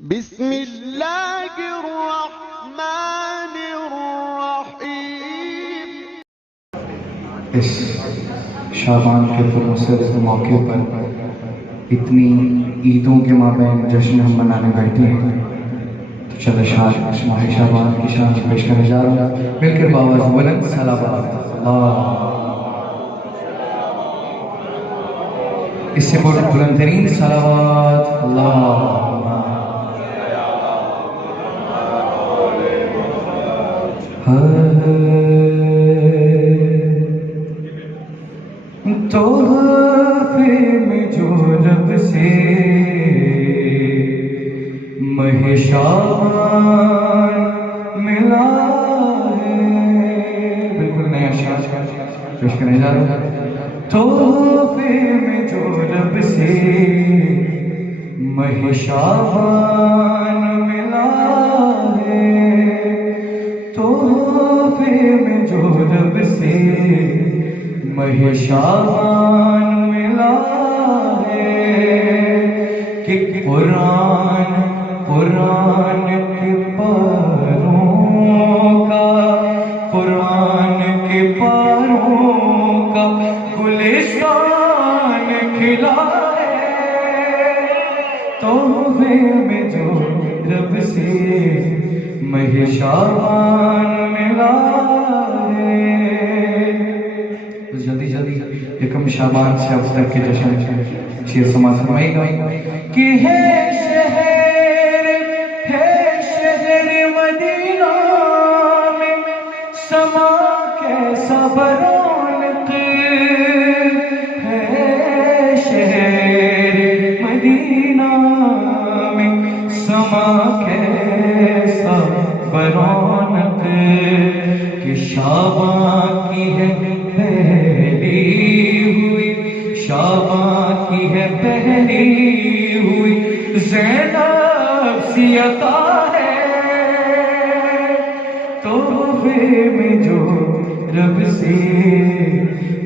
बिस्मिल्लाहिर्रहमानिर्रहीम। इस शाबान के पुरमसर मौके पर इतनी ईदों के माबैन जश्न हम मनाने बैठे हैं, तो चलो माह शाबान की शान पेश करने जा रहा हूँ। मिलकर बाबा बुलंद सलावत अल्लाह, इससे बुलंद तरीन सलावत अल्लाह। तोहफे में जो रब से माह शाबान मिला है, बिल्कुल नया शान पेश करने जा रहा हूँ। तोहफे में जो रब से माह शाबान मिला है, तोहफे में जो रब से माह शाबान मिला है कि कुरान के पारों का, कुरान के पारों का गुलिस्तान खिला है, तोहफे में जो रब से माह शाबान मिला है। जल्दी जल्दी एकम शाबान से अब तक के जश्न शेर समाज फरमाएगा कि है शहर मदीना में समा कैसा बरौनक है, शहर मदीना में समा कैसा बरौनक कि शाबान की है पहली हुई, शाबान की है पहली हुई ज़ैनब सी अता है, तोहफे में जो रब से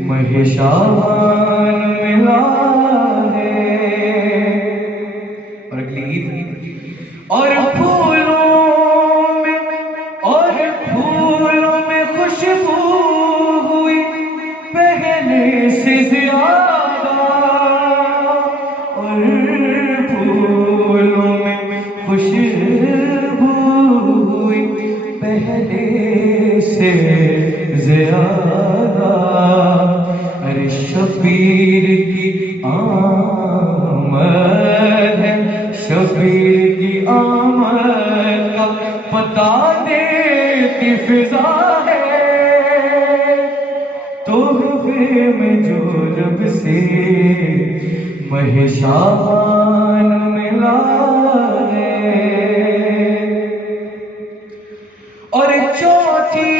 माह शाबान मिला है। और अगली ईद और फूलों में खुशबू हुई पहले से ज्यादा, और फूलों में खुशबू हुई पहले से ज्यादा। अरे शबीर की आमद है, शबीर की आमद का पता देती फिजा है, तोहफे में जो रब से माह शाबान मिला है। और चौथी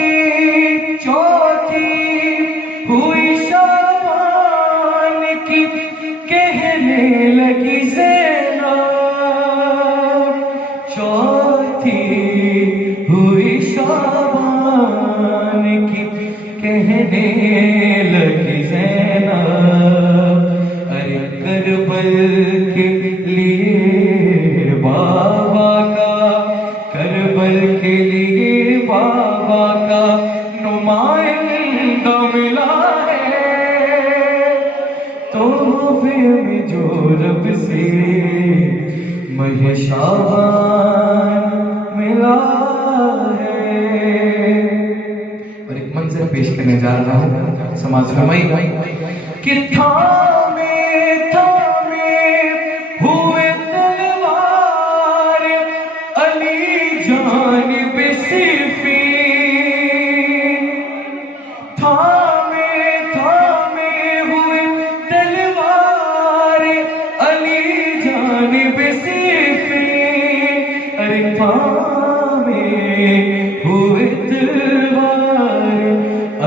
हुई शाबान की कहने लगी ज़ैनब, चौथी हुई शाबान की कहने लगी ज़ैनब। अरे करबल के लिए बाबा का, करबल के लिए बाबा का नुमाइंदा मिला है, तोहफे में जो रब से माह शाबान मिला है। और एक मंजर पेश करने जा रहा हूँ, समाज फरमाएगा कि थामे हुए तलवार अली जानिब सिफ़ीन, थामे हुए तलवार अली जानिब सिफ़ीन। अरे थामे हुए तलवार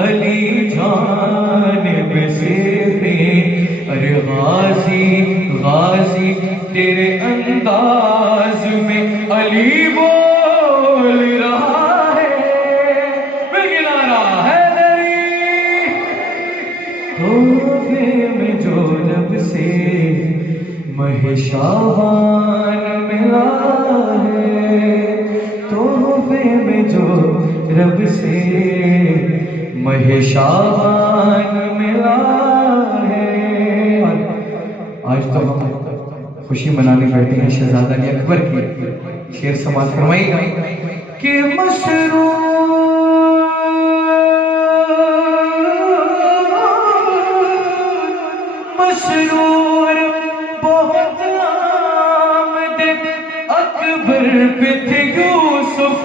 अली जानिब सिफ़ीन। अरे गाजी तेरे अंदाज में अली बोल रहा है, गिला रहा है दरी, तोहफे में जो रब से माह शाबान मिला में जो रब से महेशाबान मिला है। आज तो हम खुशी मनाने बैठे हैं शहजादा अली अकबर की। शेर समाज फरमाइएगा कि मसरूर बहुत आमद अकबर पे थे यूसुफ।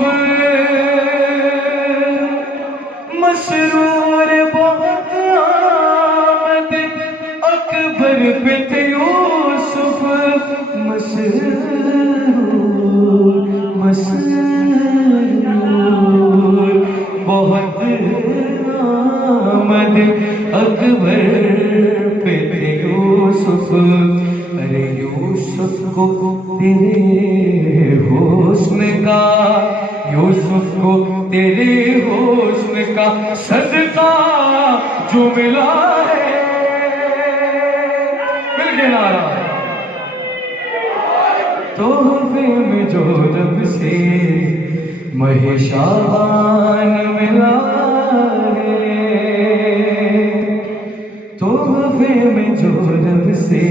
मसरूर बहुत आमद अकबर पे थे यूसुफ। मसरूर मसरूर बहुत आमद अकबर पे थे यूसुफ। अरे यूसुफ को तेरे हुस्न का, यूसुफ को तेरे हुस्न का सदका जो मिला है। मिल के नारा तोहफे में जो रब से महेशाबान मिला है। तोहफे में जो रब से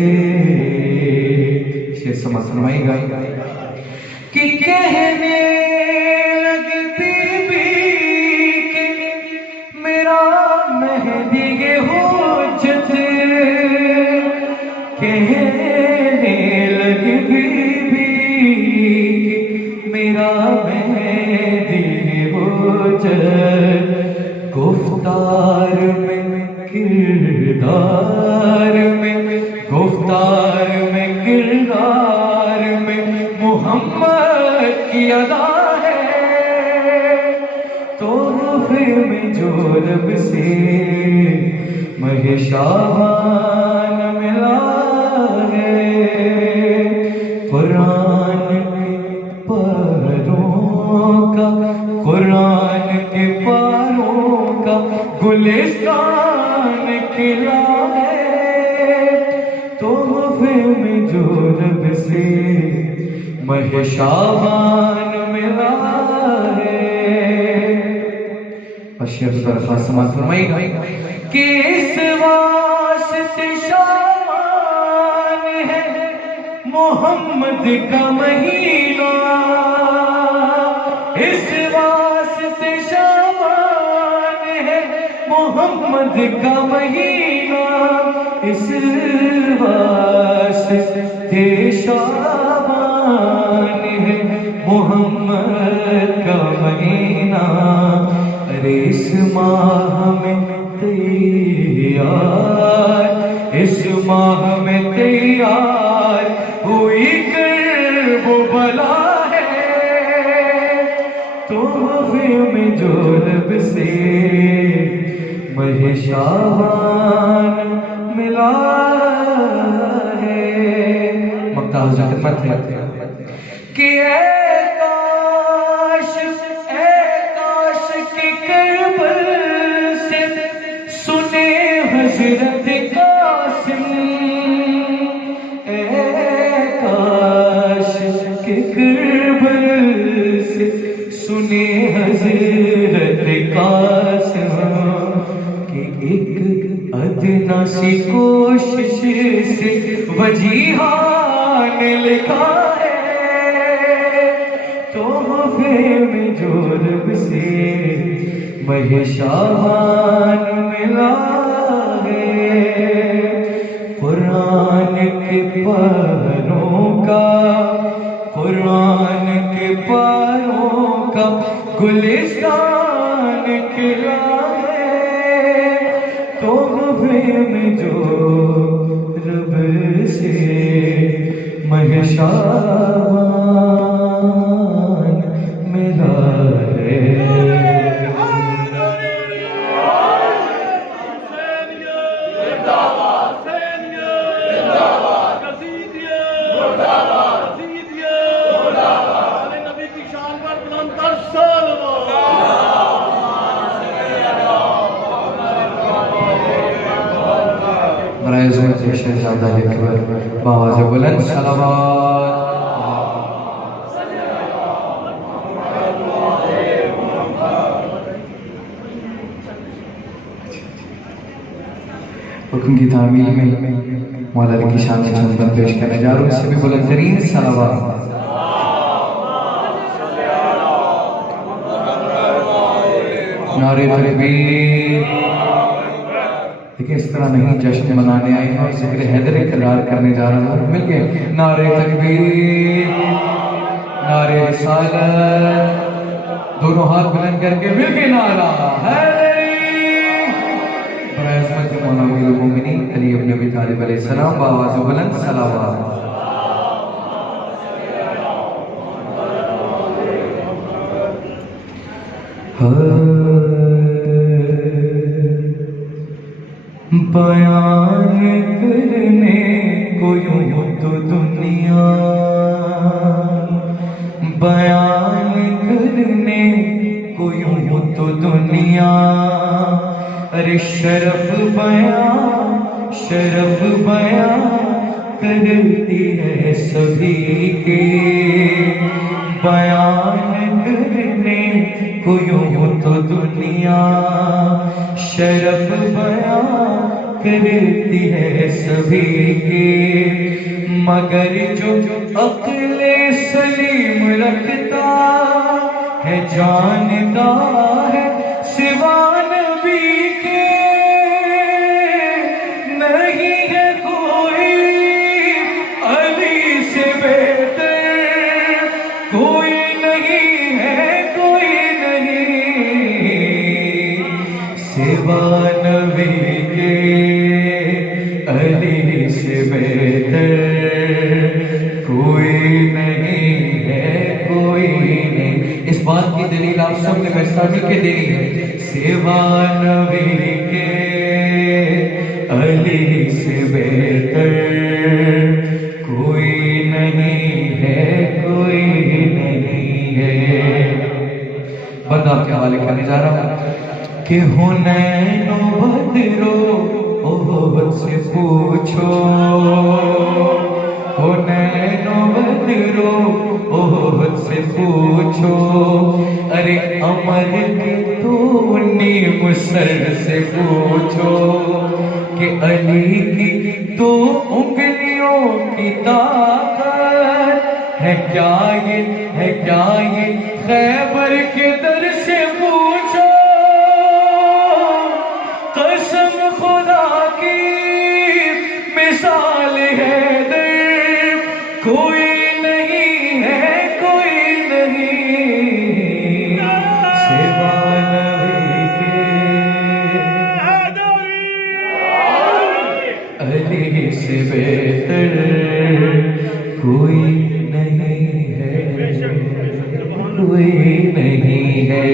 शेर समाज फरमाएगा कि कहने लगी बीबी कि मेरा मेहदी के हुज्जत। कहने लगी बीबी कि मेरा मेहदी के हुज्जत। गुफ्तार में किरदार में, गुफ्तार में किरदार में मोहम्मद की अदा है। तोहफे में जो रब से महेशाबान मिला है। कुरान के पारों का, कुरान के पारों का गुलिस्तान खिला है। तोहफे में जो रब से महेशाबान मिला है। और शेर दरख्वास्त समाज फरमाएगा कि इस वास्ते शाबान है मोहम्मद का महीना। इस वास्ते शाबान है मोहम्मद का महीना। इस वास्ते शाबान है मोहम्मद का महीना। अरे इस माह में तैयार, इस माह में तैयार हुई कर वो बला है। तोहफे में जो रब से महेशाबान मिला है। मक्ता हज़रत खिदमत है कि ऐ काश के करबल से सुने हज़रत कासिम। ऐ काश के करबल से सुने हज़रत कासिम कि एक अदना सी कोशिश से वजीहान लिखा है। तोहफे में जो रब से महेशाबान मिला है। कुरान के पारों का, कुरान के पारों का गुलिस्तान खिला है। तोहफे में जो रब से महेशाबान मिला है। शहजादा अली अकबर बावाज़ बुलंद सलावत। हुक्म की तामील में मौला अली की शान में चंद बंद पेश करने जा रहा हूँ। इससे भी बुलंद तरीन सलावत। नारे तकबीर। देखिए इस तरह नहीं जश्न मनाने आए हैं और जिक्र हैदर इकरार करने जा रहा हूँ। मिल गए नारे तकबीर, नारे रिसालत, दोनों हाथ बुलंद करके मिल के नारा हैदरी। मौला अमीरुल मोमिनीन अली इब्न अबी तालिब अलैहिस्सलाम बावाज़ बुलंद सलावत। बयान करने को यूं तो दुनिया, बयान करने को यूं तो दुनिया, अरे शरफ बयान करती है सभी के। बयान करने को यूं तो दुनिया शरफ बयान करती है सभी के, मगर जो अक्ले सलीम रखता है जानता है सिवा नबी के, नहीं है कोई अली से बेहतर, कोई नहीं है कोई नहीं सिवा नबी के, अली से बेहतर कोई नहीं है कोई नहीं। इस बात की दलील आप सब ने मेरे के देनी है। सिवा नबी के अली से बेहतर कोई नहीं है कोई नहीं है। बंद आपके हवाले करने जा रहा हूँ कि हुनैनो बदरो ओहद से पूछो, हुनैनो बदरो ओहद से पूछो, अरे अमर के तो नीम सर से पूछो कि अली की दो उंगलियों की ताकत है क्या ये खैबर के दर से पूछो, कसम खुदा की मिसाल है दर, कोई नहीं है कोई नहीं सिवा नबी के, अली से बेहतर कोई नहीं है कोई नहीं है।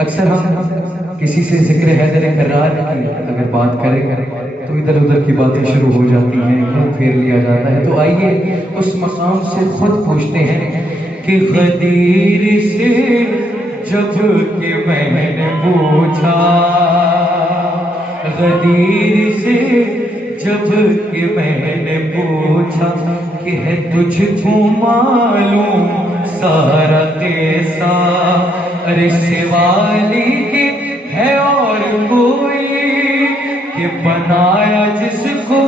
अक्सर हम किसी से जिक्र हैदर इकरार की अगर बात करें तो इधर उधर की बातें शुरू हो जाती हैं, मुंह फेर लिया जाता है। तो आइए उस मकाम से खुद पूछते हैं कि गदीर से जब कि मैंने पूछा, गदीर से जब कि मैंने पूछा कि है तुझको मालूम सारा कैसा, अरे सिवाली की है और कोई कि बनाया जिसको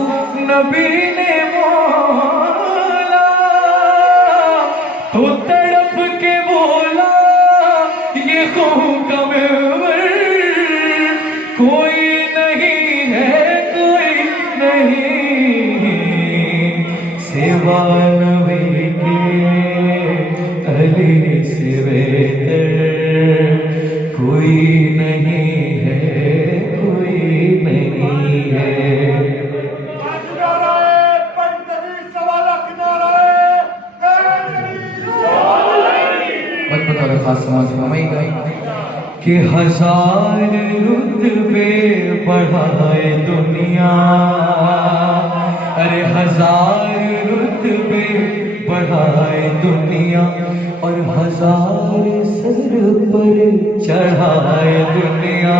नबी ने मौला, तो तड़प के बोला ये खून का मेवर, कोई नहीं है कोई नहीं सिवा नबी के, अली से बेहतर कोई नहीं है कोई नहीं है। कि हजार रुतबे बढ़ाए दुनिया, अरे हजार रुतबे बढ़ाए दुनिया और हजार सर पर चढ़ाए दुनिया,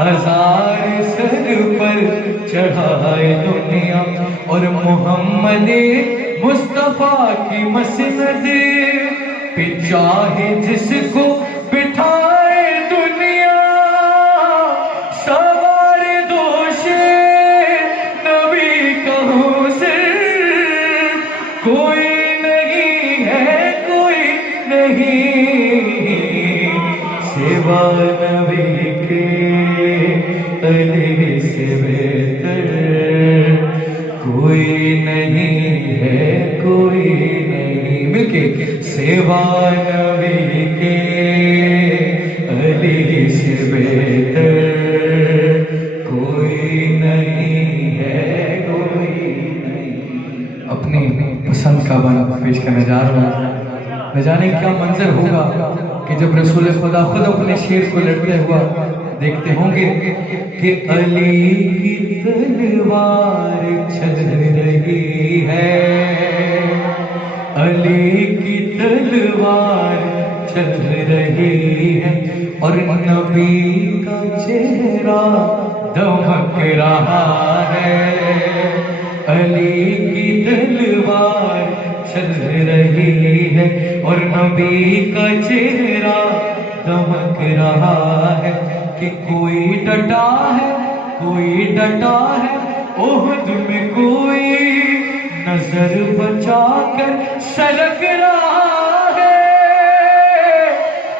हजार सर पर चढ़ाए दुनिया और मोहम्मद मुस्तफा की मसनद पे चाहे जिसको बिठाए दुनिया, सवार दो नहीं सिवा नबी के अली से बेहतर कोई नहीं है, कोई नहीं। मिलके सिवा नबी के अली से बेहतर कोई नहीं है, कोई नहीं। अपनी पसंद का बना पेश करने जा रहा हूँ। न जाने क्या मंजर होगा कि जब रसूल खुदा खुद अपने शेर को लड़ते हुआ देखते होंगे कि अली की तलवार चल रही है, अली की तलवार चल रही है और नबी का चेहरा दमक रहा है, अली की तलवार चल रही है और नबी का चेहरा दमक रहा है कि कोई डटा है, कोई डटा है ओहद में, कोई नजर बचाकर सरक रहा है।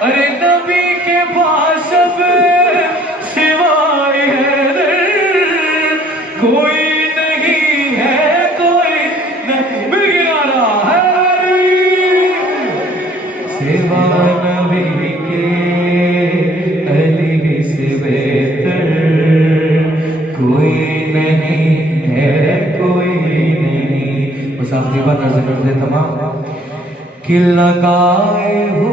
अरे नबी के पास अब सिवाय हैदर कोई नहीं है, कोई नहीं गिरा है। सिवा नबी के अली से बेहतर कोई नहीं है, कोई नहीं। बस आप दीवार नजर कर दे तमाम कि लगाए हो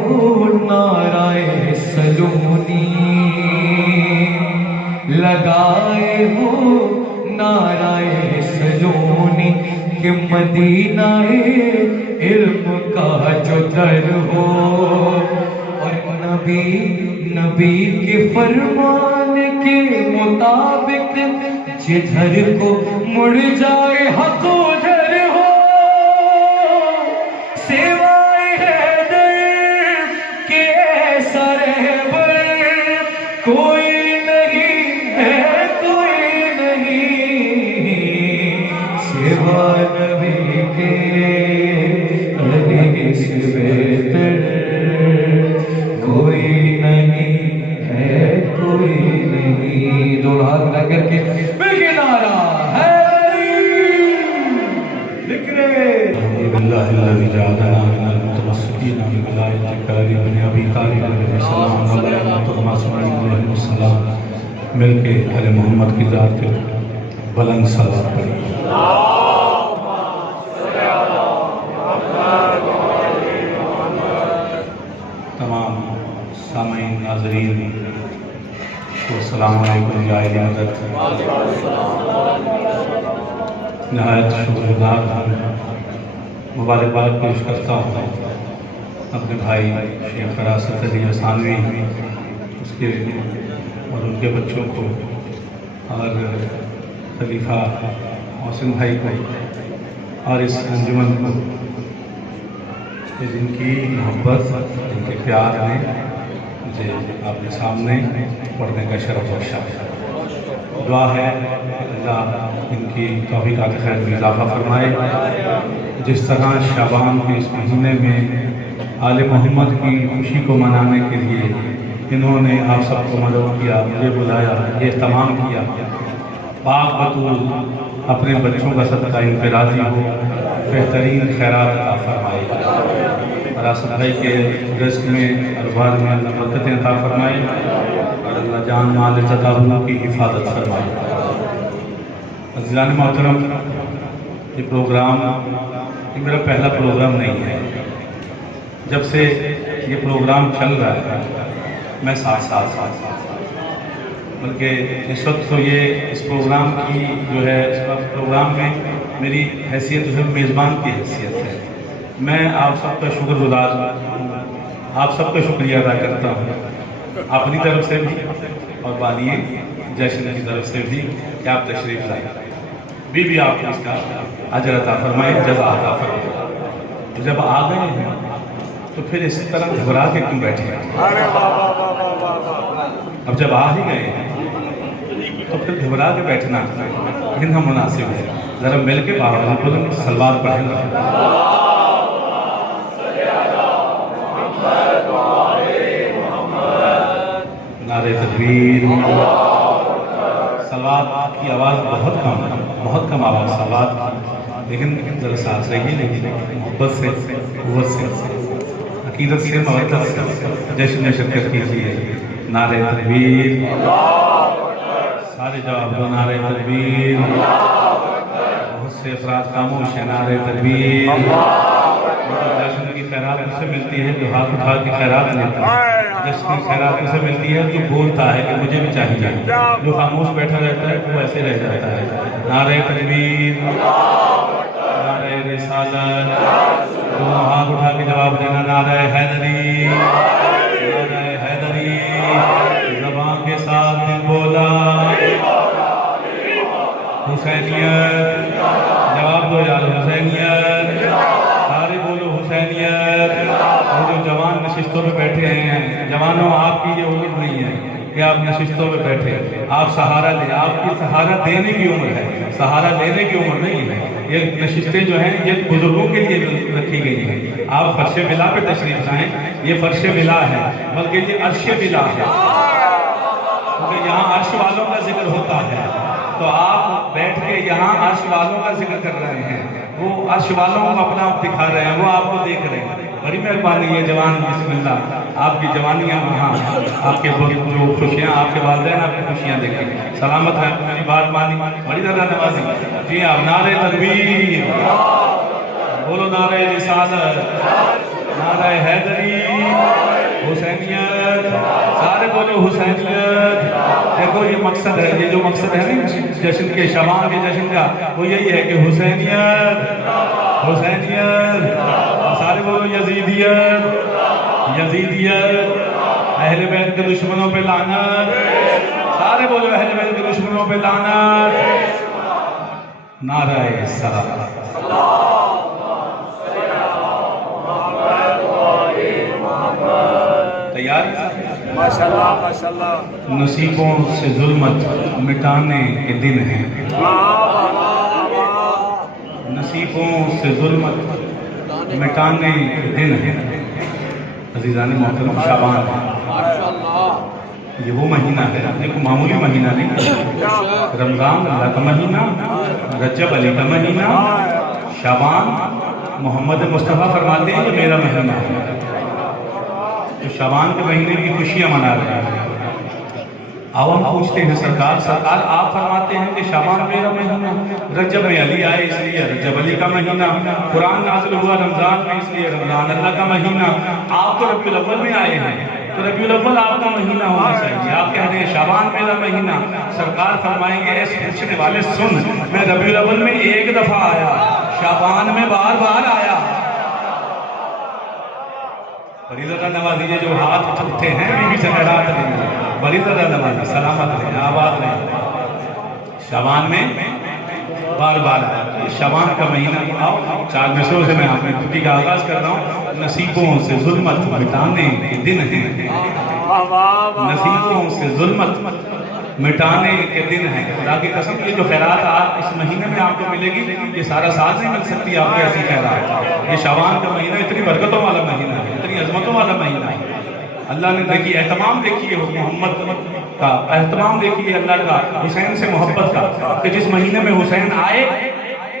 नाराए सलूनी, लगाए हो नाराए सलूनी कि मदीनाए इल्म का जो दर हो और नबी के फरमान के मुताबिक जिधर को मुड़ जाए हक उधर हो। सिवाय हैदर के ऐसा रहबर कोई नहीं है, कोई नहीं सिवाय नबी के अली से बेहतर कोई नहीं है, कोई नहीं। दो हाथ मिला करके नारा है जिक्रे अल्लाहुल्लज़ी जअलना मिनल मुतमस्सिकीन बिविलायति कारी इब्न अबी तालिब अलैहिस्सलाम व अला अलैहिस्सलाम मिलके अरे मोहम्मद की ज़ात पे बुलंद सलावत पढ़ी। तमाम सामीन नाज़रीन को अस्सलामु अलैकुम जायज़ अदद। नहायत शुक्रगुज़ार मुबारकबाद पेश करता हूँ अपने भाई शेख फरासत अली हसानवी उसके और उनके बच्चों को और खलीफा मोहसिन भाई को और इस अंजुमन को जिनकी मोहब्बत, जिनके प्यार ने मुझे आपके सामने पढ़ने का शरफ बख्शा। दुआ है अल्लाह इनकी तौफीक़ात खैर में इजाफ़ा फरमाए। जिस तरह शाबान के इस महीने में आले मोहम्मद की खुशी को मनाने के लिए इन्होंने आप सबको मदद किया, मुझे बुलाया, ये तमाम किया। पाक बतूल अपने बच्चों का सदका इन पे राज़ी हो, बेहतरीन खैरात अता फरमाए। फरासत भाई के रिज़्क़ में अरबाज में अल्लाह बरकतें अता फरमाए और अल्लाह जान माल तदाबुल की हिफाजत फरमाए। अज़ीज़ान मोहतरम, ये प्रोग्राम ये मेरा पहला प्रोग्राम नहीं है। जब से ये प्रोग्राम चल रहा है मैं साथ बल्कि इस वक्त तो ये इस प्रोग्राम की जो है इस वक्त प्रोग्राम में मेरी हैसियत जो है मेज़बान की हैसियत है। मैं आप सबका शुक्रगुज़ार हूँ, आप सबका शुक्रिया अदा करता हूँ अपनी तरफ से भी और बानिए जश्न की तरफ से भी कि आप तशरीफ़ लाए। भी आपको इसका अजर अता फरमाए, जज़ा अता फरमाए। तो जब आ गए हैं तो फिर इस तरह घबरा के क्यों बैठे हैं? अब जब आ ही गए हैं तो फिर घबरा के बैठना कितना मुनासिब है। जरा मिल के बाबा सलवार पढ़ेंगे। तकबीर। सलावत की आवाज़ बहुत कम आवाज़ सलावत की, लेकिन ज़रा साथ रहिए, लेकिन मोहब्बत से, क़ुव्वत से, अक़ीदत से, मवद्दत से जश्न में शिरकत कीजिए। नारे तकबीर, सारे जवाब दो नारे तकबीर। बहुत से अफराद खामोश हैं, नारे तकबीर। जश्न की खैरात उसे मिलती है जो हाथ उठा के खैरात लेता है, जश्न की खैरात उसे मिलती है जो बोलता है कि मुझे भी चाहिए, जो खामोश बैठा रहता है वो ऐसे रह जाता है। नारे तकबीर, नारे रिसालत, दोनों हाथ उठा के जवाब देना। नारे हैदरी, नारे हैदरी, ज़बान के साथ दिल बोला। हुसैनियत, जवाब दो यार, हुसैनियत, सारे बोलो हुसैनियत। वो जो जवान नशिस्तों पे बैठे हैं, जवानों आपकी ये उम्र नहीं है कि आप नशिस्तों पे बैठे, आप सहारा ले, आपकी सहारा देने की उम्र है, सहारा लेने की उम्र नहीं है। ये नशिस्तें जो हैं ये बुजुर्गों के लिए रखी गई हैं। आप फर्श बिला पे तशरीफ लाएं, ये फर्श बिला है, बल्कि ये अर्श बिला है, क्योंकि यहाँ अर्श वालों का जिक्र होता है। तो आप बैठ के यहाँ अर्श वालों का जिक्र कर रहे हैं, वो अर्श वालों को अपना आप दिखा रहे हैं, वो आपको देख रहे हैं। बड़ी मेहरबानी है जवान, बिस्मिल्लाह, आपकी जवानियाँ वहाँ, आपके जो खुशियाँ, आपके वालिदैन आपकी खुशियाँ देखें, सलामत है, अपनी बात मानी, बड़ी तरह नवाजी। जी आप नारे तकबीर बोलो, नारे रिसालत, नारे हैदरी, हुसैनियत, सारे बोलो हुसैनियत। देखो ये मकसद है, ये जो मकसद है ना जश्न के, शबान के जश्न का, वो यही है कि हुसैनियत, हुसैनियत, सारे बोलो यजीदियत, यजीदियत, अहले बैत के दुश्मनों पे लानत, सारे बोलो अहले बैत के दुश्मनों पे लानत। नारे सलात। तैयार? माशाल्लाह माशाल्लाह। नसीबों से जुल्मत मिटाने के दिन है, नसीबों से जुल्मत मिटाने के दिन है। अज़ीज़ान मोहतरम, शाबान है, ये वो महीना है, देखो मामूली महीना नहीं, रमज़ान अल्लाह का महीना, रजब अली का महीना, शाबान मोहम्मद मुस्तफ़ा फरमाते हैं ये मेरा महीना है। तो शाबान के महीने की खुशियाँ मना रहे हैं। आवाम पूछते हैं सरकार, सरकार आप फरमाते हैं कि शाबान मेरा महीना, रजब में अली आए इसलिए रजब अली का महीना, कुरान नाज़िल हुआ रमज़ान में इसलिए रमज़ान अल्लाह का महीना, आप तो रबीउल अव्वल में आए हैं, तो रबीउल अव्वल आपका महीना होना चाहिए। आप कह रहे हैं शाबान मेरा महीना। सरकार फरमाएंगे ऐसे पूछने वाले सुन, मैं रबीउल अव्वल में एक दफ़ा आया, शाबान में बार बार आया। बड़ी ज़्यादा नवाजी, जो हाथ उठते हैं बीबी से खैरात लेंगे, बड़ी ज़्यादा नवाजी, सलामत रहे, आबाद रहे। शाबान में बार बार आया, शाबान का महीना आओ, 4 मिसरों से मैं आपकी छुट्टी का आगाज कर रहा हूँ। नसीबों से जुल्मत मिटाने के दिन है, नसीबों से जुल्मत मिटाने के दिन है। खुदा की कसम, ये जो खैरात आप इस महीने में आपको मिलेगी, ये सारा साल नहीं मिल सकती आपको ऐसी खैरात। ये शाबान का महीना इतनी बरकतों वाला महीना है, इतनी अजमतों वाला महीना है। अल्लाह ने देखी एहतमाम, देखिए मोहम्मद का एहतमाम, देखिए अल्लाह का हुसैन से मोहब्बत का, कि जिस महीने में हुसैन आए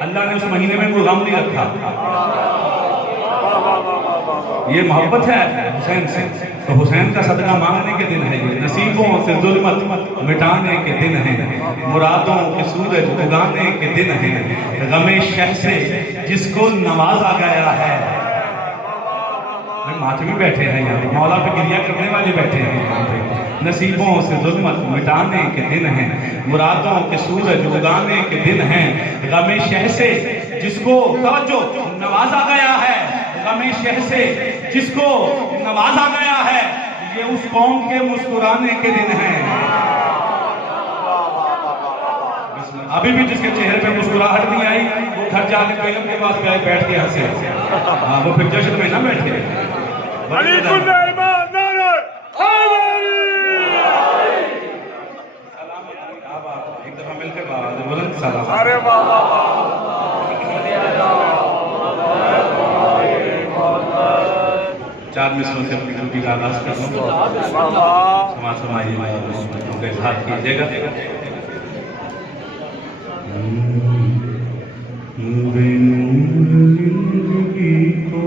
अल्लाह ने उस महीने में कोई गम नहीं रखा। ये मोहब्बत है हुसैन से, तो हुसैन का सदका मांगने के दिन है ये। नसीबों से जुल्मत मिटाने के दिन है, मुरादों के सूरज उगाने के दिन है, गमे शह से जिसको नवाजा गया है। मातमी बैठे हैं यहाँ, मौला पे गिरिया करने वाले बैठे हैं यहाँ पे। नसीबों से जुल्मत मिटाने के दिन है, मुरादों के सूरज उगाने के दिन है, गमे शह से जिसको तवज्जो नवाजा गया है, गमे शह से जिसको नवाजा गया है, ये उस कौम के मुस्कुराने के दिन है। अभी भी जिसके चेहरे पे मुस्कुराहट नहीं आई, वो घर जाके बेगम के पास गए, बैठ के हंसे। हाँ, वो फिर जश्न में ना बैठे। एक दफा मिलकर बुलंद सलाम। अरे बाबा, 4 मिसरों से अपनी ड्यूटी का आगाज कर रहा हूँ। समाज समाइए उनका इजहार कीजिएगा। जिंदगी को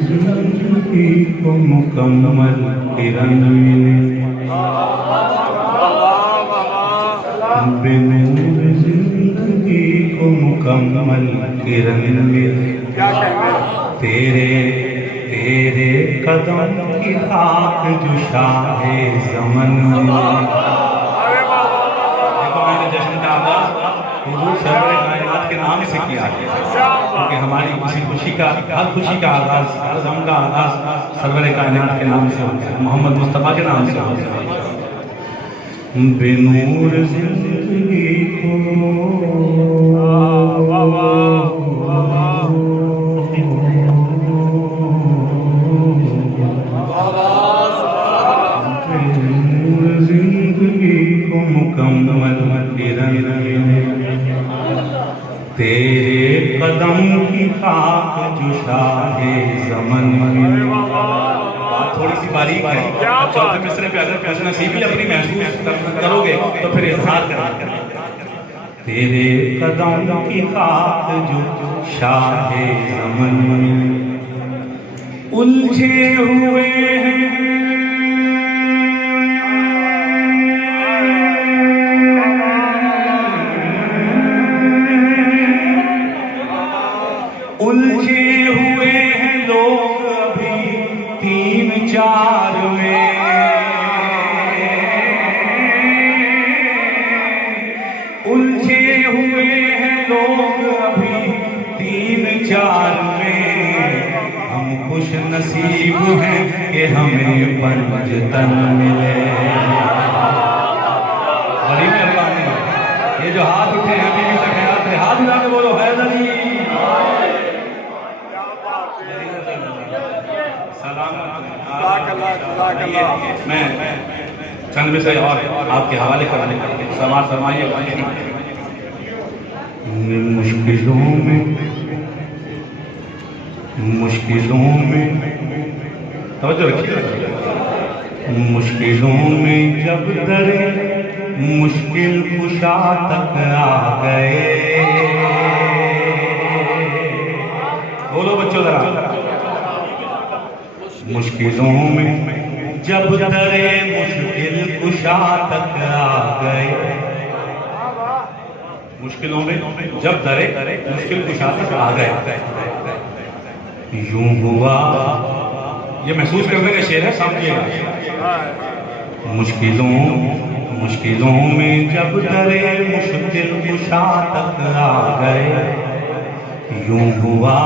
जिंदगी को मुकम्मल किरण मिले, बेनूर जिंदगी को मुकम्मल किरण मिले, तेरे तेरे कदम की खाक जो शाहे ज़मन मिले। देखो मैंने जश्न का आगाज़ हुज़ूर सरवर कायनात के नाम से किया है, क्योंकि हमारी किसी खुशी का, हर खुशी का आगाज़, हर गम का आगाज़ सरवर कायनात के नाम से होता है, मोहम्मद मुस्तफ़ा के नाम से होता है। बेनूर जिंदगी को जिंदगी को मुकम्मल किरण मिले, तेरे कदम की खाक जो शाहे ज़मन मिले। बात थोड़ी सी बारीक है, चौथे मिसरे पे अगर कुछ नसीबी अपनी महसूस करोगे तो फिर इजहार करेंगे। तेरे कदम की खाक जो शाहे ज़मन मिले, उलझे हुए हैं उलझे हुए हैं लोग अभी 3-4 में, उलझे हुए हैं लोग अभी 3-4 में। हम खुश नसीब हैं कि हमें पंजतन मिले। बड़ी मेहरबानी। ये जो हाथ उठे हैं बीवी से ख्याल से हाथ उठा के बोलो हैदर जी। मैं चंद विषय और आपके हवाले कराने समाज फरमाइए। मुश्किलों में तवज्जो रखिए, मुश्किलों में जब दरे मुश्किल कुशा तक आ गए। बोलो बच्चों जरा। मुश्किलों में जब दरे मुश्किल कुशा तक आ गए, मुश्किलों में जब दरे मुश्किल कुशा तक आ गए। यूं हुआ, ये महसूस करने का शेर है, समझिएगा। मुश्किलों में जब दरे मुश्किल कुशा तक आ गए, यूं हुआ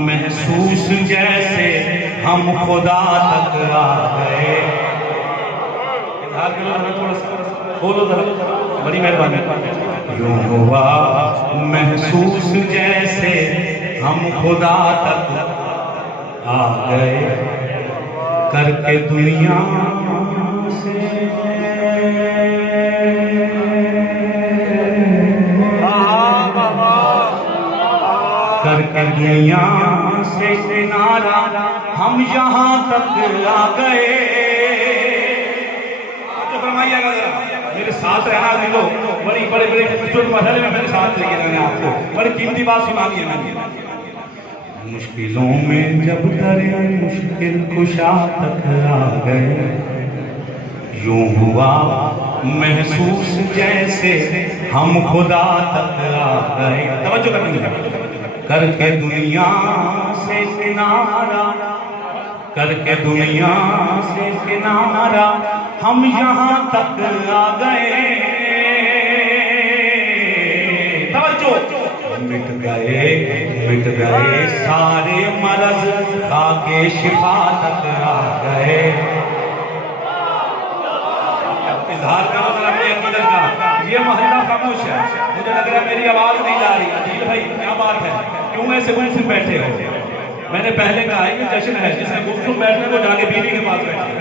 महसूस जैसे हम खुदा तक आ गए। बोलो जरा, बड़ी मेहरबानी। यूं हुआ महसूस जैसे हम खुदा तक आ गए, करके दुनिया से करके दुनिया से किनारा हम यहाँ तक आ गए। फरमाइएगा जरा, मेरे साथ रहना दिलो, बड़े बड़े मसले में मेरे साथ लेके रहना, आपको बड़ी कीमती बात सुनानी है मैंने। मुश्किलों में जब दरे मुश्किल कुशा तक आ गए, यूं हुआ महसूस जैसे हम खुदा तक आ गए। तवज्जो करनी है। करके दुनिया से किनारा, करके दुनिया से किनारा हम यहाँ तक आ गए। तवज्जो। मिट गए सारे मरज, आके शिफा तक आ गए। इजहार करो जरा अपने अंदर का। ये मोहल्ला खामोश है, मुझे लग रहा है मेरी आवाज नहीं जा रही। अजील भाई क्या बात है, क्यों ऐसे बैठे हो? मैंने पहले कहा है कि जश्न है, जिसने गुमसुम बैठने को जाके बीवी के पास बैठे,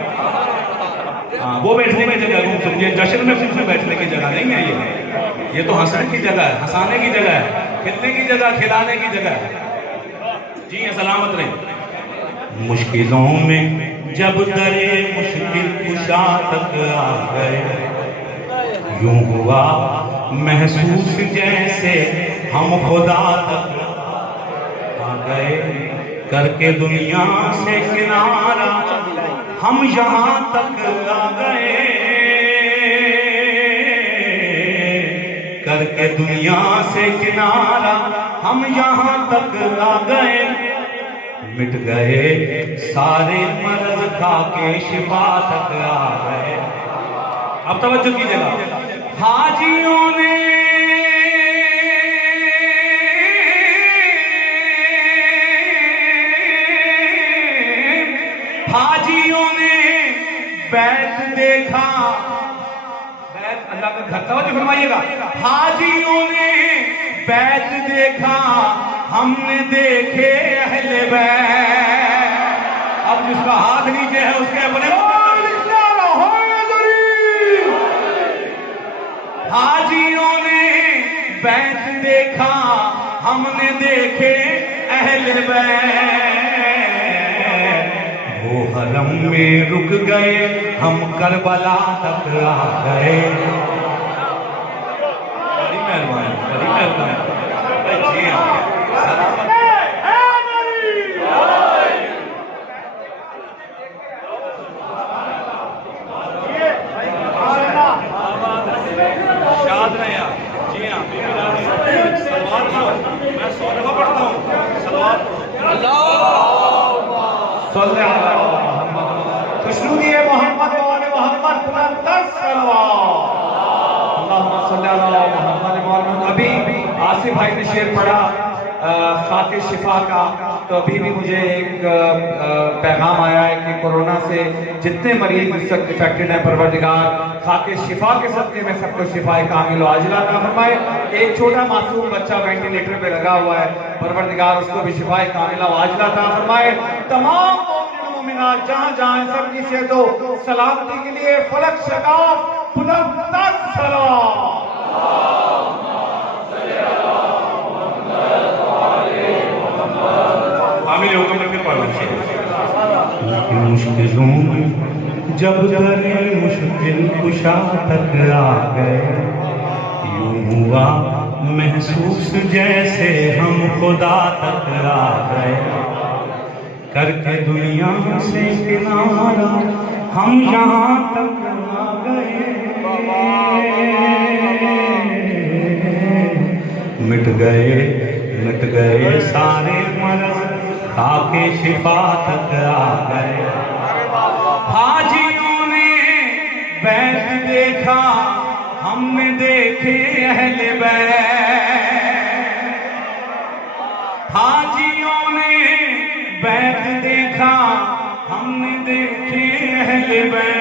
हाँ वो बैठने की जगह गुमसुम, ये जश्न में गुमसुम बैठने की जगह नहीं है। ये तो हंसने की जगह है, हंसाने की जगह है, खिलने की जगह, खिलाने की जगह है। जी हाँ, सलामत रहे। मुश्किलों में जब दरे मुश्किल कुशा तक आ गए, यूं हुआ महसूस जैसे हम खुदा तक आ गए, करके दुनिया से किनारा हम यहाँ तक आ गए, करके दुनिया से किनारा हम यहाँ तक आ गए, मिट गए सारे मर्ज खा के शिफा तक आ गए। अब तवज्जो कीजिएगा, हाजियों ने बैत देखा, बैत अल्लाह का घर, तवज्जो फरमाइएगा, हाजियों ने बैत देखा, हमने देखे अहले बैत। अब जिसका हाथ नीचे है उसके अपने हाजियों ने बैत देखा, हमने देखे अहले बैत, वो हरम में रुक गए, हम करबला तक आ गए। बड़ी मेहरबानी, बड़ी मेहरबानी। जी हाँ, शाद रहे आप। जी हाँ, सलवार पढ़ो, मैं 100 दफा पढ़ता हूँ, सलवार खुशबू दिए मोहम्मद वाले मोहम्मद मोहम्मद। अभी आसिफ भाई ने शेर पढ़ा खाके शिफा का, तो अभी भी मुझे एक पैगाम आया है कि कोरोना से जितने मरीज इस वक्त इफेक्टेड हैं, परवरदिगार खाके शिफा के सदके में सबको शिफाए कामिल आजिला अता फरमाए। एक छोटा मासूम बच्चा वेंटिलेटर पे लगा हुआ है, परवरदिगार उसको भी शिफाए कामिल आजिला अता फरमाए। तमाम मोमिनात जहां जहां सबकी से तो सलामती के लिए फलक शकाफ बुलंद सलाम। मुश्किलों में जब दरे मुश्किल कुशा तक आ गए, यूं हुआ महसूस जैसे हम खुदा तक आ गए, करके दुनिया से किनारा हम यहाँ तक आ गए, मिट गए सारे मर्ज खाके शिफा तक आ गए। हाजियों ने बैत देखा, हमने देखे अहले बैत, हाजियों ने बैत देखा, हमने देखे अहले बैत,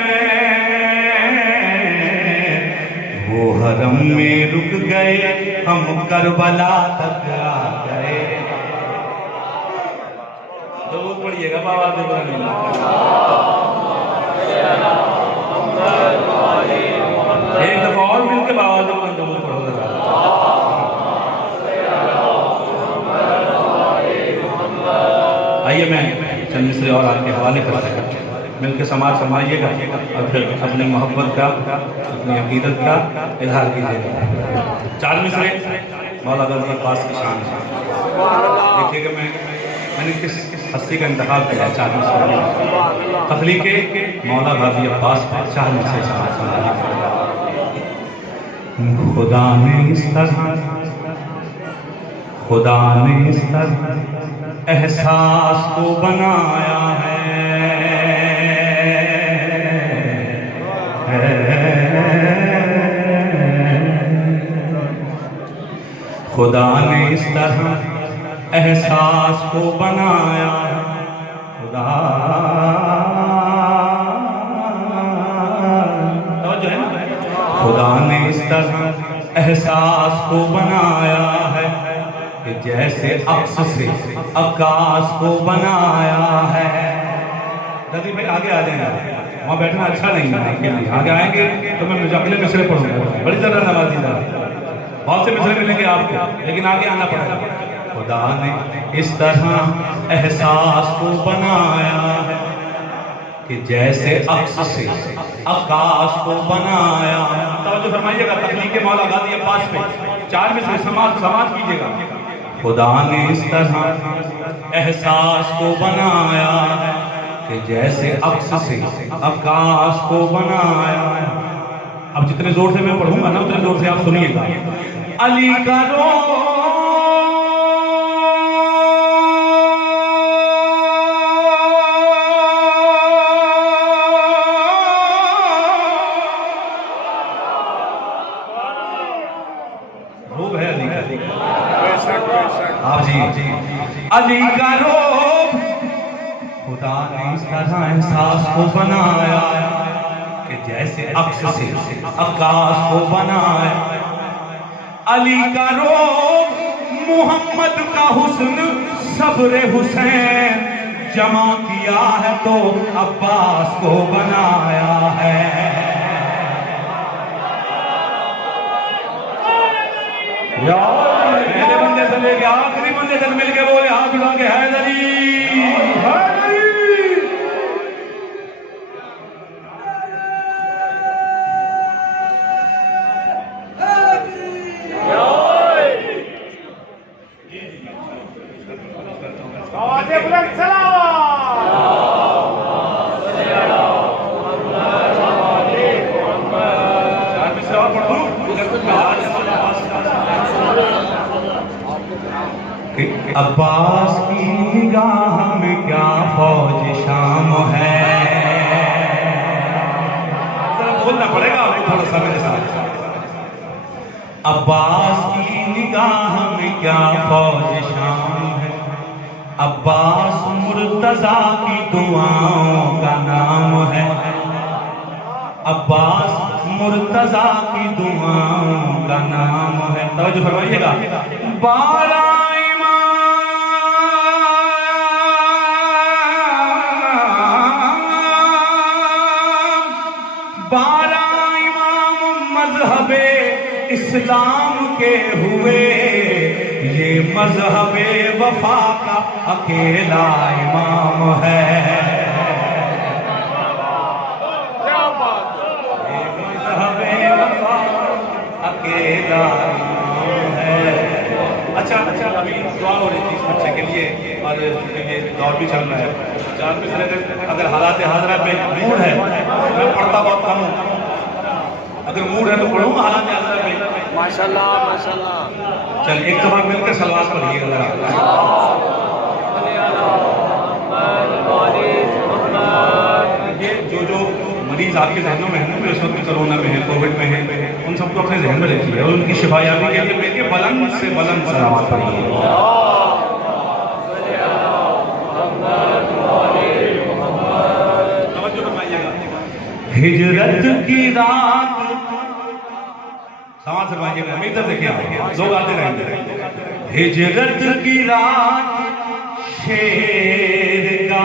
वो हरम में रुक गए, हम करबला तक आ गए। जरूर पढ़िएगा बाबा एक दफा और मिलकर बाबा जरूर पढ़ो। आइए मैं चंद मिसरे और आपके हवाले कर सकता, मिलकर समाज फरमाइएगा और फिर अपनी मोहब्बत का, अपनी अकीदत का इजहार कीजिएगा। 4 मिसरे मौला गज़ी अब्बास की शान है। देखिएगा मैंने किस हस्ती का इंतखाब किया 4 मिसरे तख्लीके मौला गज़ी अब्बास पर 4 मिसरे समाज फरमाइएगा। खुदा ने इस तरह एहसास को बनाया है, खुदा ने इस तरह एहसास को बनाया है, खुदा ने इस तरह एहसास को बनाया है, कि जैसे अक्स से आकाश को बनाया है। जल्दी भाई आगे आ जाएंगे, वहाँ बैठना अच्छा नहीं है आपके लिए। आगे आएंगे तो मैं अगले मिसरे पढ़ूंगा, बड़ी तरह नवाजी था, बहुत से मिसरे मिलेंगे आपको, लेकिन आगे आना पड़ेगा। खुदा ने इस तरह एहसास को बनाया है कि जैसे अक्स से आकाश को बनाया। तो फरमाइएगा तकलीफ मौला गाजी अब्बास पे 4 में से समाज कीजिएगा। खुदा ने इस तरह एहसास को बनाया है कि जैसे अक्स से आकाश को बनाया है। अब जितने जोर से मैं पढ़ूंगा ना उतने जोर से आप सुनिएगा। अली का रोग है अली का, आप जी अली का रोग। खुदा ने इस तरह एहसास को बनाया कि जैसे अक्स से आकाश को बनाया। अली का रोग मोहम्मद का हुस्न सब्र हुसैन जमा किया है तो अब्बास को बनाया है। पहले बंदे से लेके आखिरी बंदे तक मिलके बोले हाथ उठा के हैदरी हैदरी। अब्बास की निगाह में क्या फौज शाम है। बोलना पड़ेगा आपको थोड़ा सा मेरे साथ। अब्बास की निगाह में क्या फौज शाम है। अब्बास मुर्तजा की दुआओं का नाम है। अब्बास मुर्तजा की दुआओं का नाम है। तवज्जो फरमाइएगा। 12 इमाम मजहबे इस्लाम के हुए, ये मजहबे वफा का अकेला इमाम है। ये मजहबे वफा अकेला इमाम है। अच्छा अभी दुआ हो रही थी इस बच्चे के लिए और ये दौर भी चल रहा है। 4 मिसरे अगर हालात हाजरा पे मूड है, मैं पढ़ता बहुत कम हूँ, अगर मूड है तो पढ़ूंगा हालात हाजरा पे। माशाल्लाह माशाल्लाह। चल एक दफा मिलकर सलवात पढ़िए जरा। ये जो मरीज आपके जहनों में है ना, इस वक्त कोरोना में है, कोविड में है, उन सबको अपने जहन में रखिए और उनकी शिफायाबी के लिए मिलकर बुलंद से बुलंद सलावत पढ़िए। हिजरत की रात समाज फरमाइएगा, मैं इधर देखिए लोग आते रहेंगे। हिजरत की रात शेर का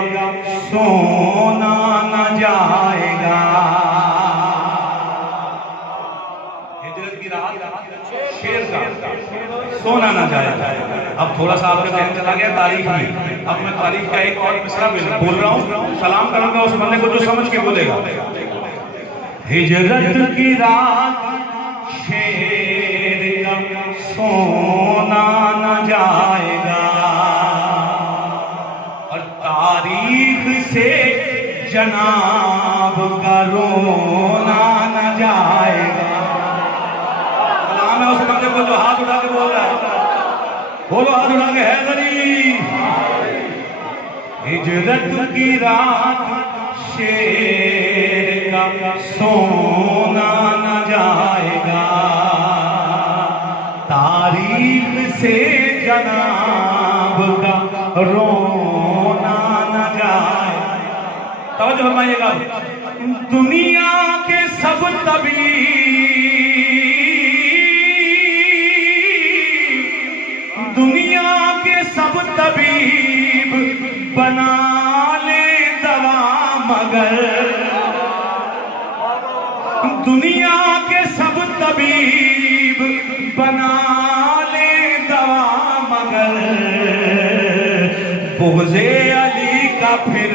सोना न जाएगा। हिजरत की रात शेर का सोना न जाएगा। अब थोड़ा सा आपका ध्यान चला गया तारीख में, अब मैं तारीख का एक और मिसरा बोल रहा हूँ, सलाम करूंगा उस बंदे को जो समझ के बोलेगा। हिजरत की रात शेर का सोना न जाएगा और तारीख से जनाब का रोना न जाएगा। सलाम है उस बंदे को जो हाथ उठा के बोल रहा है, बोलो हाथ उठा के हैदरी। हिजरत की रात शेर का सोना न जाएगा, तारीख से जनाब का रोना न जाएगा। तवज्जो फरमाइएगा। दुनिया के सब तबीब, दुनिया सब तबीब बना ले दवा, मगर दुनिया के सब तबीब बना ले दवा, मगर बुग़्ज़े अली का फिर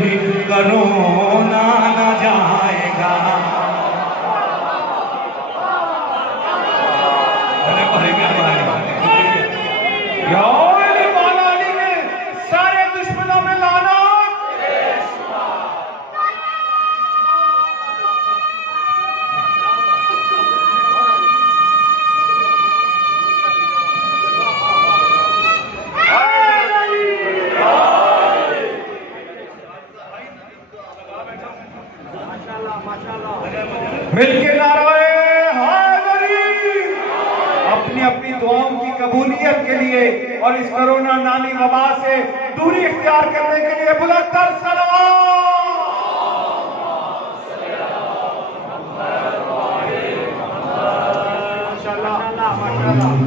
भी करोना न जाएगा। मौला अली ने सारे दुश्मनों में लाना। मिलके नाराए हैदरी, अपनी अपनी दुआओं की कबूलियत के लिए और इस कोरोना नामी वबा से दूरी इख्तियार करने के लिए बुलंदतर सलावत।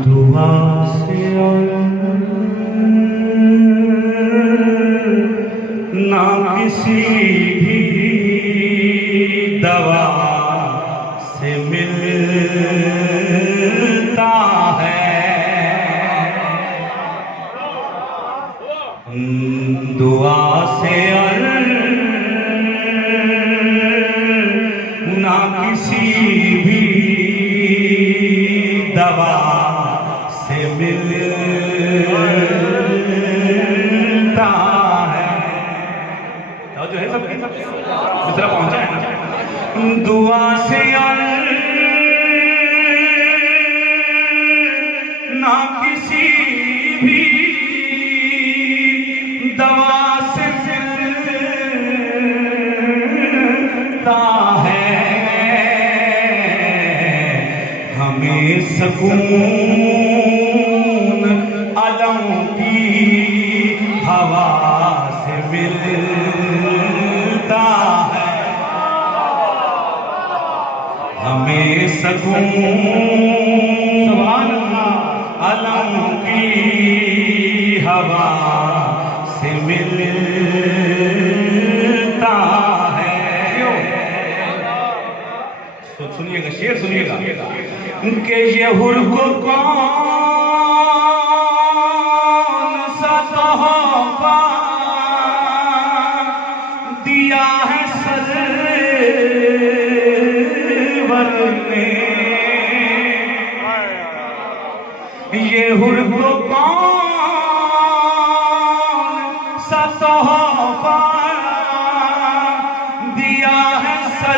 दुआ से ना किसी भी दवा से मिलता है, दुआ से ना किसी भी दवा से मिलता है। जो है सब मित्रा पहुंचा है ना। दुआ से ना किसी भी दवा से मिलता है, हमें सुकून अलम की हवा से मिलता है, हमें सुकून अलम की हवा से मिलता है। सुनिएगा, शेर सुनिएगा कि ये हुर को कौन सा तोहफा दिया है सरवर ने, ये हुर को कौन सा तोहफा दिया है सरवर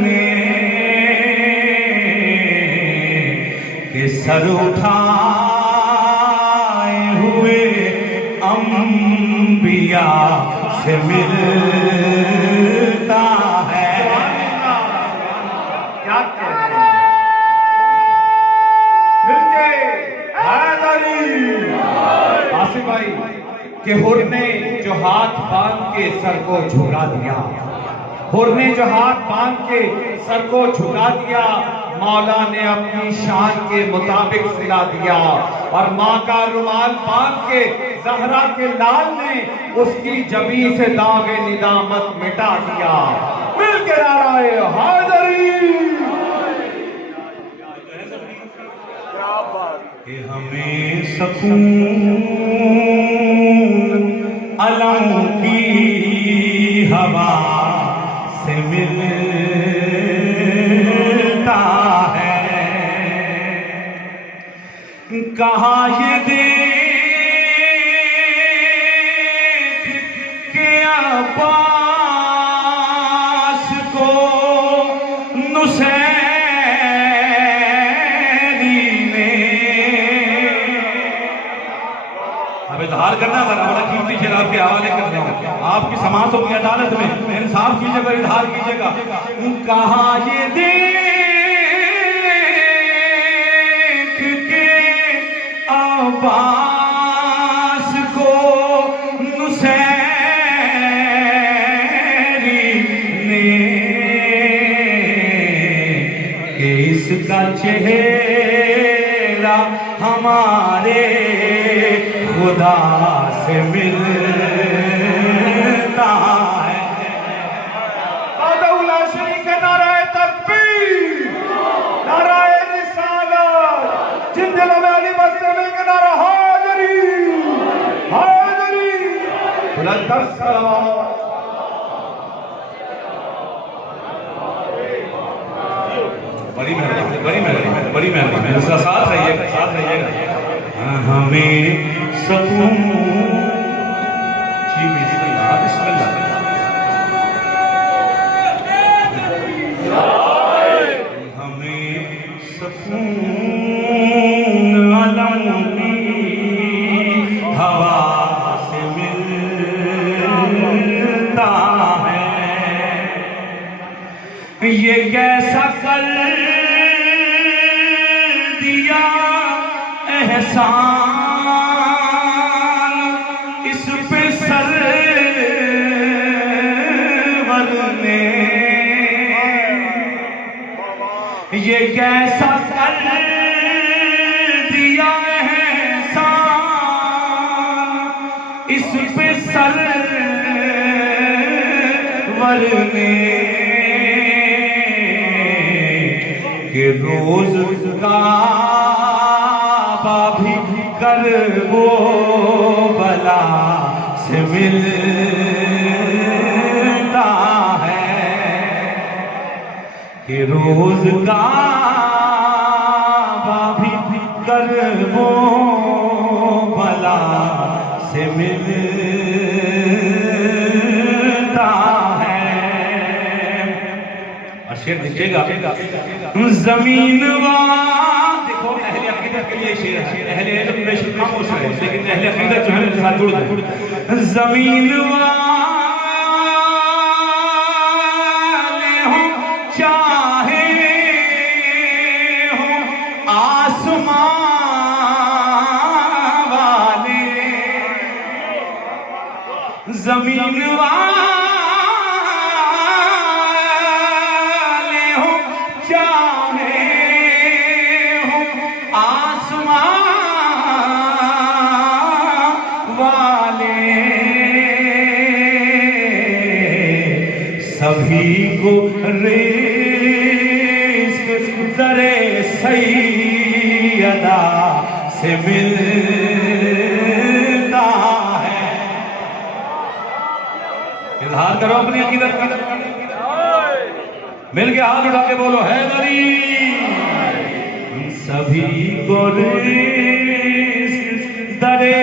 ने, कि सर उठाए हुए अंबिया से मिलता है। क्या कहते हैं? मिलके हैदरी आसिफ भाई के हुर ने जो हाथ बांध के सर को झुका दिया, हुर ने जो हाथ बांध के सर को झुका दिया, मौला ने अपनी शान के मुताबिक सिला दिया, और माँ का रुमाल बांध के ज़हरा के लाल ने उसकी जबी से दागे निदामत मिटा दिया। मिल के नाराए हैदरी। कि हमें सुकून अलम की हवा से मिलता है, कहाँ ये देख के अब्बास को नुसैरी ने। अब इजहार करना था, बड़ा कीमती शेर आपके हवाले कर रहा हूं। आपकी समाजों की अदालत में इंसाफ कीजिएगा, इजहार कीजिएगा। कहाँ ये देख के अब्बास को नुसैरी ने, कि इसका चेहरा चेहरा हमारे खुदा से मिलता है। अदौला शरीक के नाराए तकबीर, नाराए रिसालत, जिन दिलों में अली मुस्तफा का नारा हाज़री हाज़री, बुलंद सलावत। बड़ी मेहरबानी, बड़ी मेहरबानी, बड़ी मेहरबानी। उसका साथ रहिएगा, साथ रहिएगा। हमें सकून जी बिस्मिल्लाह बिस्मिल्लाह। हमें सकून अलम की हवा से मिलता है। ये कैसा कर दिया एहसान इस पे सरवर ने, ये कैसा कर दिया एहसान इस पे सरवर ने कि रोज काबा भी कर वो बला से मिलता है। कि रोज काबा भी कर वो बला से मिलता है। और शेर दीजिएगा, जमीन देखो अहले अकीदत के लिए शेर है। अहले इल्म में खामोश है, लेकिन अहले अकीदत जो है मेरे साथ जुड़ गए। जमीन वाले हो चाहे हो आसमां वाले, जमीन सभी को रिज़्क़ दरे सैयदा से मिलता है। इज़हार करो अपनी अकीदत का, मिल के हाथ उठा के बोलो हैदरी। सभी को रिज़्क़ दरे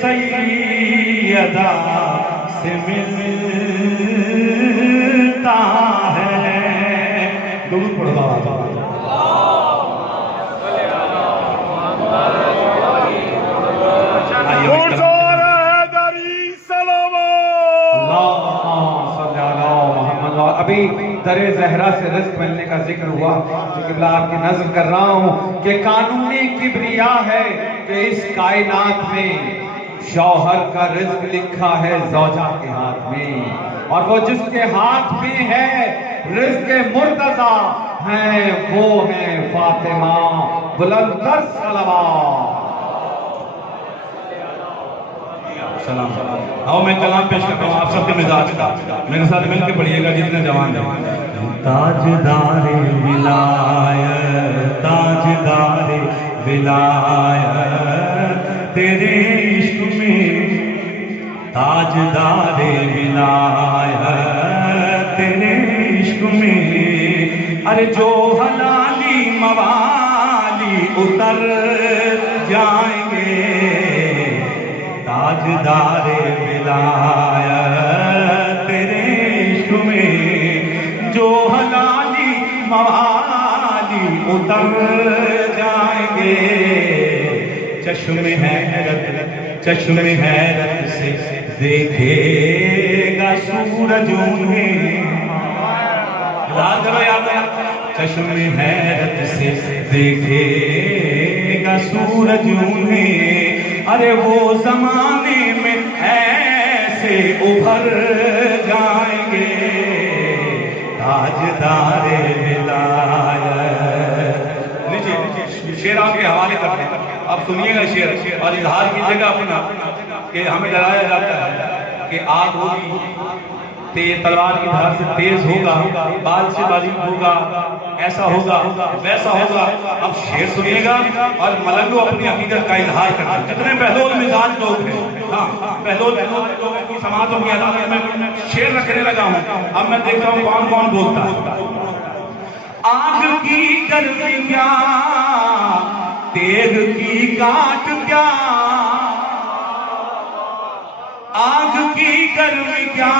सैयदा से मिलता है। दुरूद पढ़ो अभी दरे ज़हरा से रिज़्क़ मिलने का जिक्र हुआ, जो क़िबला आपकी नज़र कर रहा हूँ कि कानूनी किबरिया है कि इस कायनात में शौहर का रिज़्क़ लिखा है ज़ौजा के हाथ में, और वो जिसके हाथ में है रिज़्क़ मुर्तज़ा है वो है फातिमा। बुलंद तर सलावत। सलाम। आओ मैं कलाम पेश करता हूँ आप सबके मिजाज का, मेरे साथ मिलकर पढ़िएगा जितने जवान हैं। ताजदारे विलायत, ताजदारे विलायत तेरे इश्क में, ताजदारे विलायत तेरे इश्क में। अरे जो हलाली मवाली उतर जाएंगे, ताजदारे विलायत तेरे इश्क में। जो हलाली मवाली उतर जाएंगे, चश्मे हैरत, चश्मे हैरत से देखेगा सूरज उन्हें। याद करो, याद करो, चश्मे हैरत से देखेगा सूरज उन्हें। अरे वो जमाने में ऐसे उभर जाएंगे, ताजदारे विलायत। नीचे नीचे शेर आपके हवाले करते हैं, आप सुनिएगा शेर और इजहार कीजिएगा अपना कि हमें डराया जाता है कि आग होगी, तलवार की धार से तेज होगा, बाल से बारीक होगा, ऐसा होगा वैसा होगा। अब शेर सुनिएगा और मलंगो अपनी अकीदत का इजहार करते हैं। जितने बहलोल मिजाज लोग हैं, हाँ बहलोल लोगों की समातों की अदालत में मैं शेर रखने लगा हूँ। अब मैं देखता हूँ कौन कौन बोलता है। आग की गर्मी क्या, तेग की काट क्या, आग की गर्मी क्या,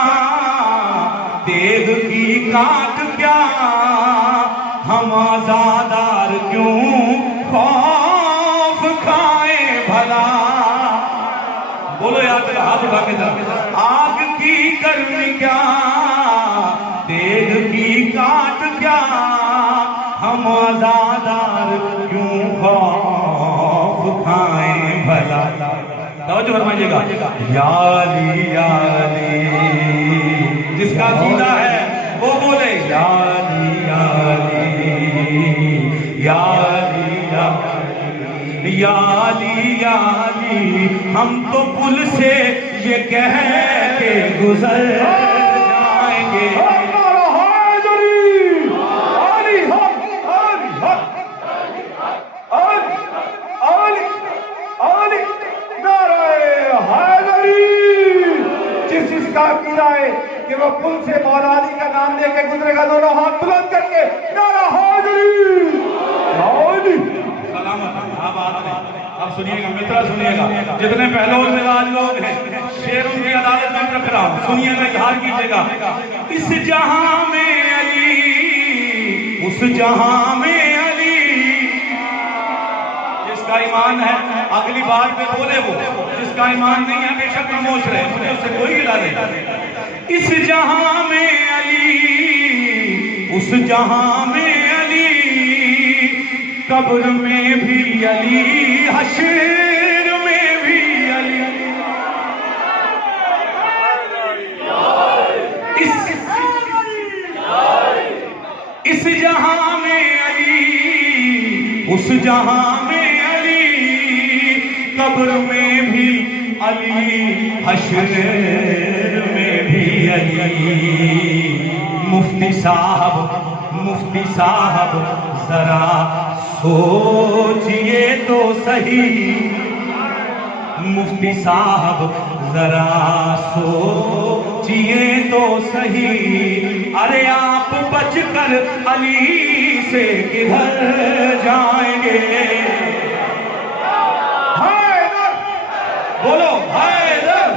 तेग की काट क्या, हम आजादार क्यों खौफ खाए भला। बोलो यार, हाथ उठा के जा। आग की गर्मी क्या, तेग की काट क्या, हम आजादार क्यों खौफ खाए भला। तवज्जो फरमाइएगा। याली याली, जिसका सीधा है वो बोले याली याली, याली याली, याली याली। हम तो पुल से ये कह के गुजर जाएंगे। जिसका अकीदा है कि वो पुल से मौला अली का नाम लेके गुजरेगा, दोनों हाथ बुलंद करके नारा हैदरी। अब सुनिएगा मित्रा, सुनिएगा। जितने बहलोल मिजाज लोग हैं, शेर उनकी अदालत में रख रहा हूं, सुनिए मैं इजहार कीजिएगा। इस जहां में अली, उस जहां में अली, जिसका ईमान है अगली बार में बोले वो, जिसका ईमान नहीं है बेशक खामोश रहे, मुझे उससे कोई गिला नहीं। इस जहां में अली, उस जहां में अली, कब्र में भी अली, हश्र में भी अली। इस जहां में अली, उस जहां में अली, कब्र में भी अली, हश्र में भी अली। मुफ्ती साहब जरा सोचिए तो सही, मुफ्ती साहब जरा सोचिए तो सही। अरे आप बचकर अली से किधर जाएंगे। बोलो हैदर,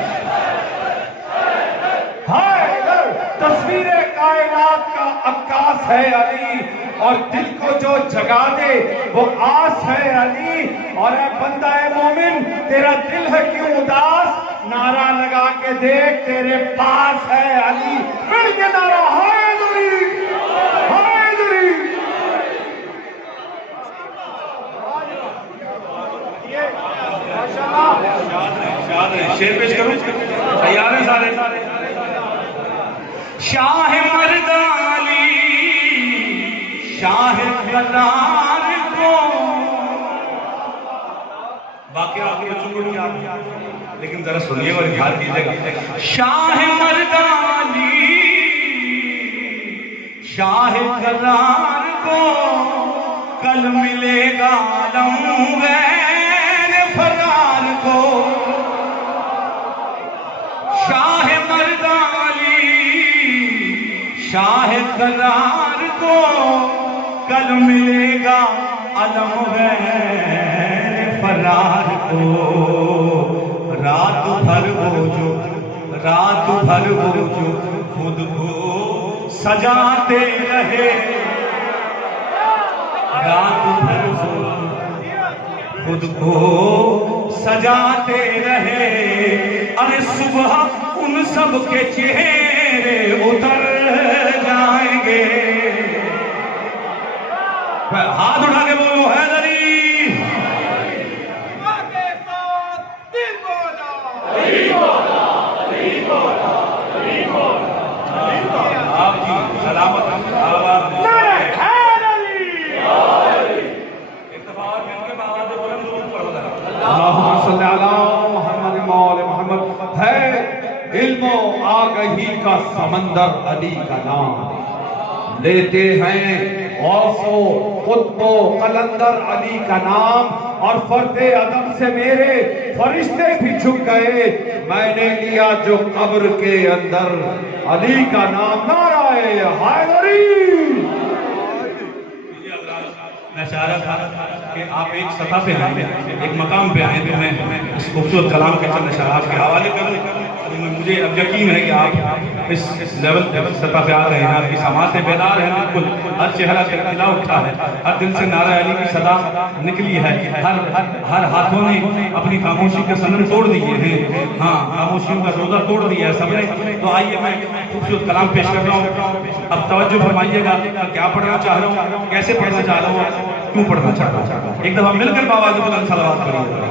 हैदर। तस्वीर कायनात का अक्कास है अली, और दिल को जो जगा दे वो आस है अली। और ऐ बंदा है मोमिन, तेरा दिल है क्यों उदास, नारा लगा के देख तेरे पास है अली। मिल के नारा हैदरी, हैदरी। शेर पेश करूं, तैयार है सारे। शाह मर्दानी, शाह करार को, बाकी आपके बच्चों को नहीं आता, लेकिन जरा सुनिए और ध्यान दीजिएगा। शाह मर्दानी, शाह करार को, कल मिलेगा आलम गैर फरार को। शाह मर्दानी, शाह करार को, कल मिलेगा अलम गैर फरार को। रात भर वो जो खुद को सजाते रहे, रात भर वो खुद को सजाते रहे। अरे सुबह उन सब के चेहरे उतर जाएंगे। हाथ उठा के बोलो हैदरी। आपकी सलामत। इल्मो आगही का समंदर अली का नाम। लेते हैं गौसो कुत्बो कलंदर अली का नाम, और फर्दे अदम से मेरे फरिश्ते भी झुक गए। मैंने लिया जो कब्र के अंदर अली का नाम। नाराए हैदरी। मैं चाह रहा था कि आप एक सतह पे आए, एक मकाम पे आए, तो मैं इस खूबसूरत कलाम के चंद शराब के हवाले करूँ। मुझे अब यकीन है कि आप इस लेवल सतह पे आ रहे हैं, आपकी समातें बेदार हैं, बिल्कुल हर चेहरा खिला उठा है, हर दिल से नारा अली की सदा निकली है, हर हाथों ने अपनी खामोशी के सनम तोड़ दिए हैं। हाँ, खामोशियों का रोजा तोड़ दिया है सबने। तो आइए मैं खूबसूरत कलाम पेश कर रहा हूँ। अब तवज्जो फरमाइएगा, क्या पढ़ना चाह रहा हूँ, कैसे पढ़ना चाह रहा हूँ, क्यों पढ़ना चाह रहा हूँ। एक दफा मिलकर बाबा बुलंद सलावत करिए।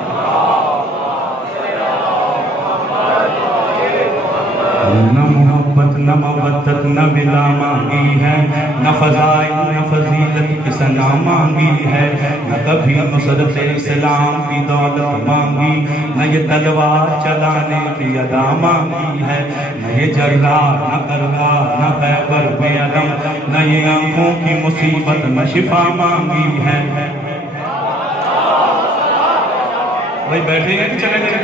न मोहब्बत न मवद्दत न बिला मांगी है, न फजाई न फजीलत की सना मांगी है, न कभी नुसरत इस्लाम की दौलत मांगी, न ये तलवार चलाने की अदा मांगी है, न ये जर्रा न करगा न खैबर में अलम, न ये आंखों की मुसीबत न शिफा मांगी है। भाई बैठे हैं कि चले गए?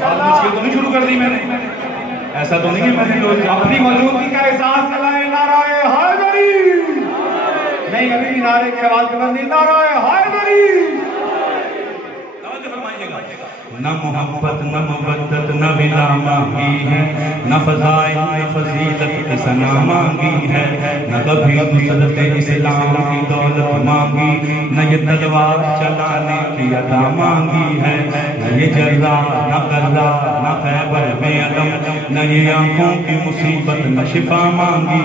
मुश्किल तो नहीं शुरू कर दी मैंने? ऐसा तो नहीं है मैंने अपनी मौजूदगी का एहसास दिलाए। नाराए हैदरी। नहीं, अभी भी नारे की आवाज बुलंदी। नाराए हैदरी। न मोहब्बत न मवद्दत न बिला मांगी है, न फजाई न फजीलत की सना मांगी है, न कभी नुसरत इस्लाम की दौलत मांगी, न ये तलवार चलाने की अदा मांगी है, न ये जर्रा न कर्रा न खैबर में अलम, न ये आंखों की मुसीबत न शिफा मांगी।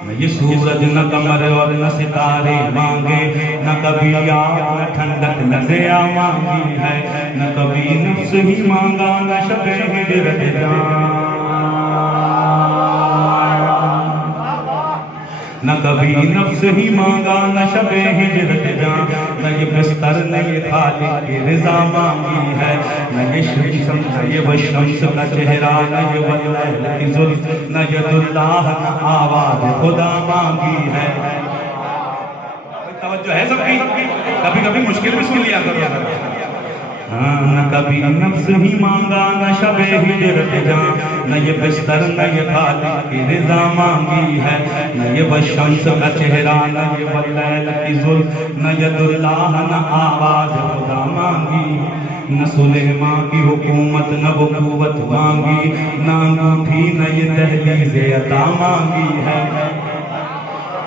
न ये सूरज न कमर और न सितारे मांगे, न कभी आग न ठंडक न दया मांगी है, न कभी नफ्स ही मांगा न शबे हिजरत जान, न कभी नफ्स ही मांगा न शबे हिजरत जान, न ये बिस्तर न ये खालिक की रिजा मांगी है, न ये शम्स न ये वशम्स का चेहरा, न ये वल्लैल की जुल्फ, न यदुल्लाह न आवाज खुदा मांगी है। तवज्जो है सबकी? कभी कभी मुश्किल लिया करो। हाँ, न कभी नफ्स ही मांगा न शबे हिजरत जान, न ये बिस्तर न ये खालिक की रिजा मांगी है, न ये वशम्स का चेहरा, न ये वल्लैल की जुल्फ, न यदुल्लाह न आवाज खुदा मांगी, न सुलेमान की हुकूमत न बुकुवत मांगी, न अंगूठी न ये दहलीज़ अता मांगी है,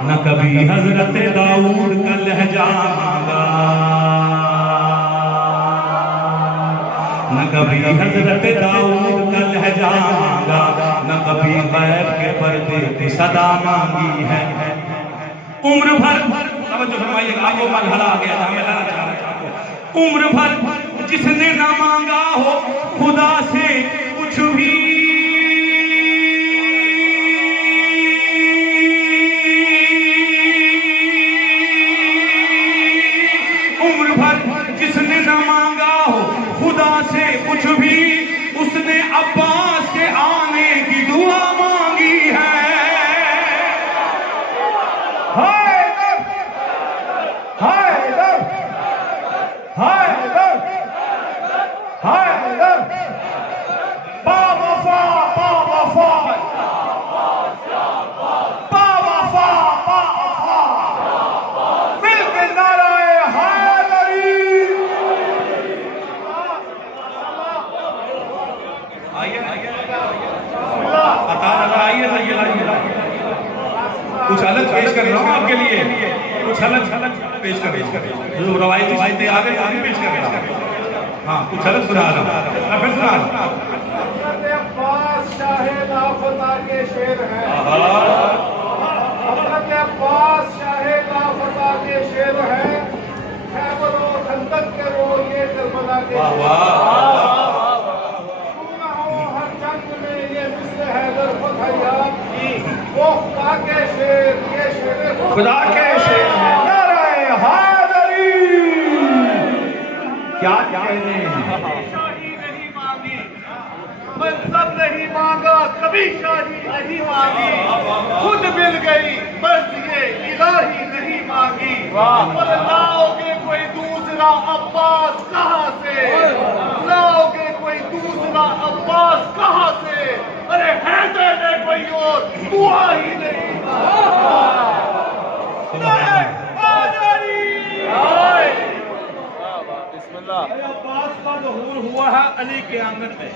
न कभी हजरत दाऊद का लहजा मांगा, न कभी हजरत दाऊद का लहजा मांगा, न कभी गैब के पर्दे की सदा मांगी है। उम्र भर तवज्जो फरमाइएगा, आपको मरहला आ गया था, मैं लाना चाह रहा हूं। उम्र भर जिसने ना मांगा हो खुदा से कुछ भी, उम्र भर जिसने ना मांगा हो खुदा से कुछ भी, उसने अब्बास के आने की दुआ मांगी है। हैदर हैदर हैदर हैदर बावफा बावफा बावफा बावफा मिलकर नाराए हैदरी। कुछ अलग पेश कर रहा हूँ आपके लिए, कुछ अलग पेश कर रहा हूँ। जो रवायती बातें आ गई आगे पेश कर रहा हूँ। हाँ, कुछ अलग सुना रहा हूँ, मैं फिर सुना रहा हूँ। अब्बास शाहे लाफता के शेर हैं। हज़रत अब्बास शाहे लाफता के शेर हैं। खैबर और खंदक के वो ये करबला के शेर हैं। हर जंग में ये मिस्र हैदर फतहयाब वो खुदा के शेर, ये शेर खुदा के शेर हैं। नाराए हैदरी। क्या कहने मनसब नहीं मांगा, कभी शाही नहीं मांगी, खुद मिल गई बस ये इलाही नहीं मांगी। पर लाओगे कोई दूसरा अब्बास कहाँ से, लाओगे कोई दूसरा अब्बास कहाँ से? अरे हैदर ने कोई और दुआ ही नहीं। अब्बास का ज़हूर हुआ है अली के आंगन में,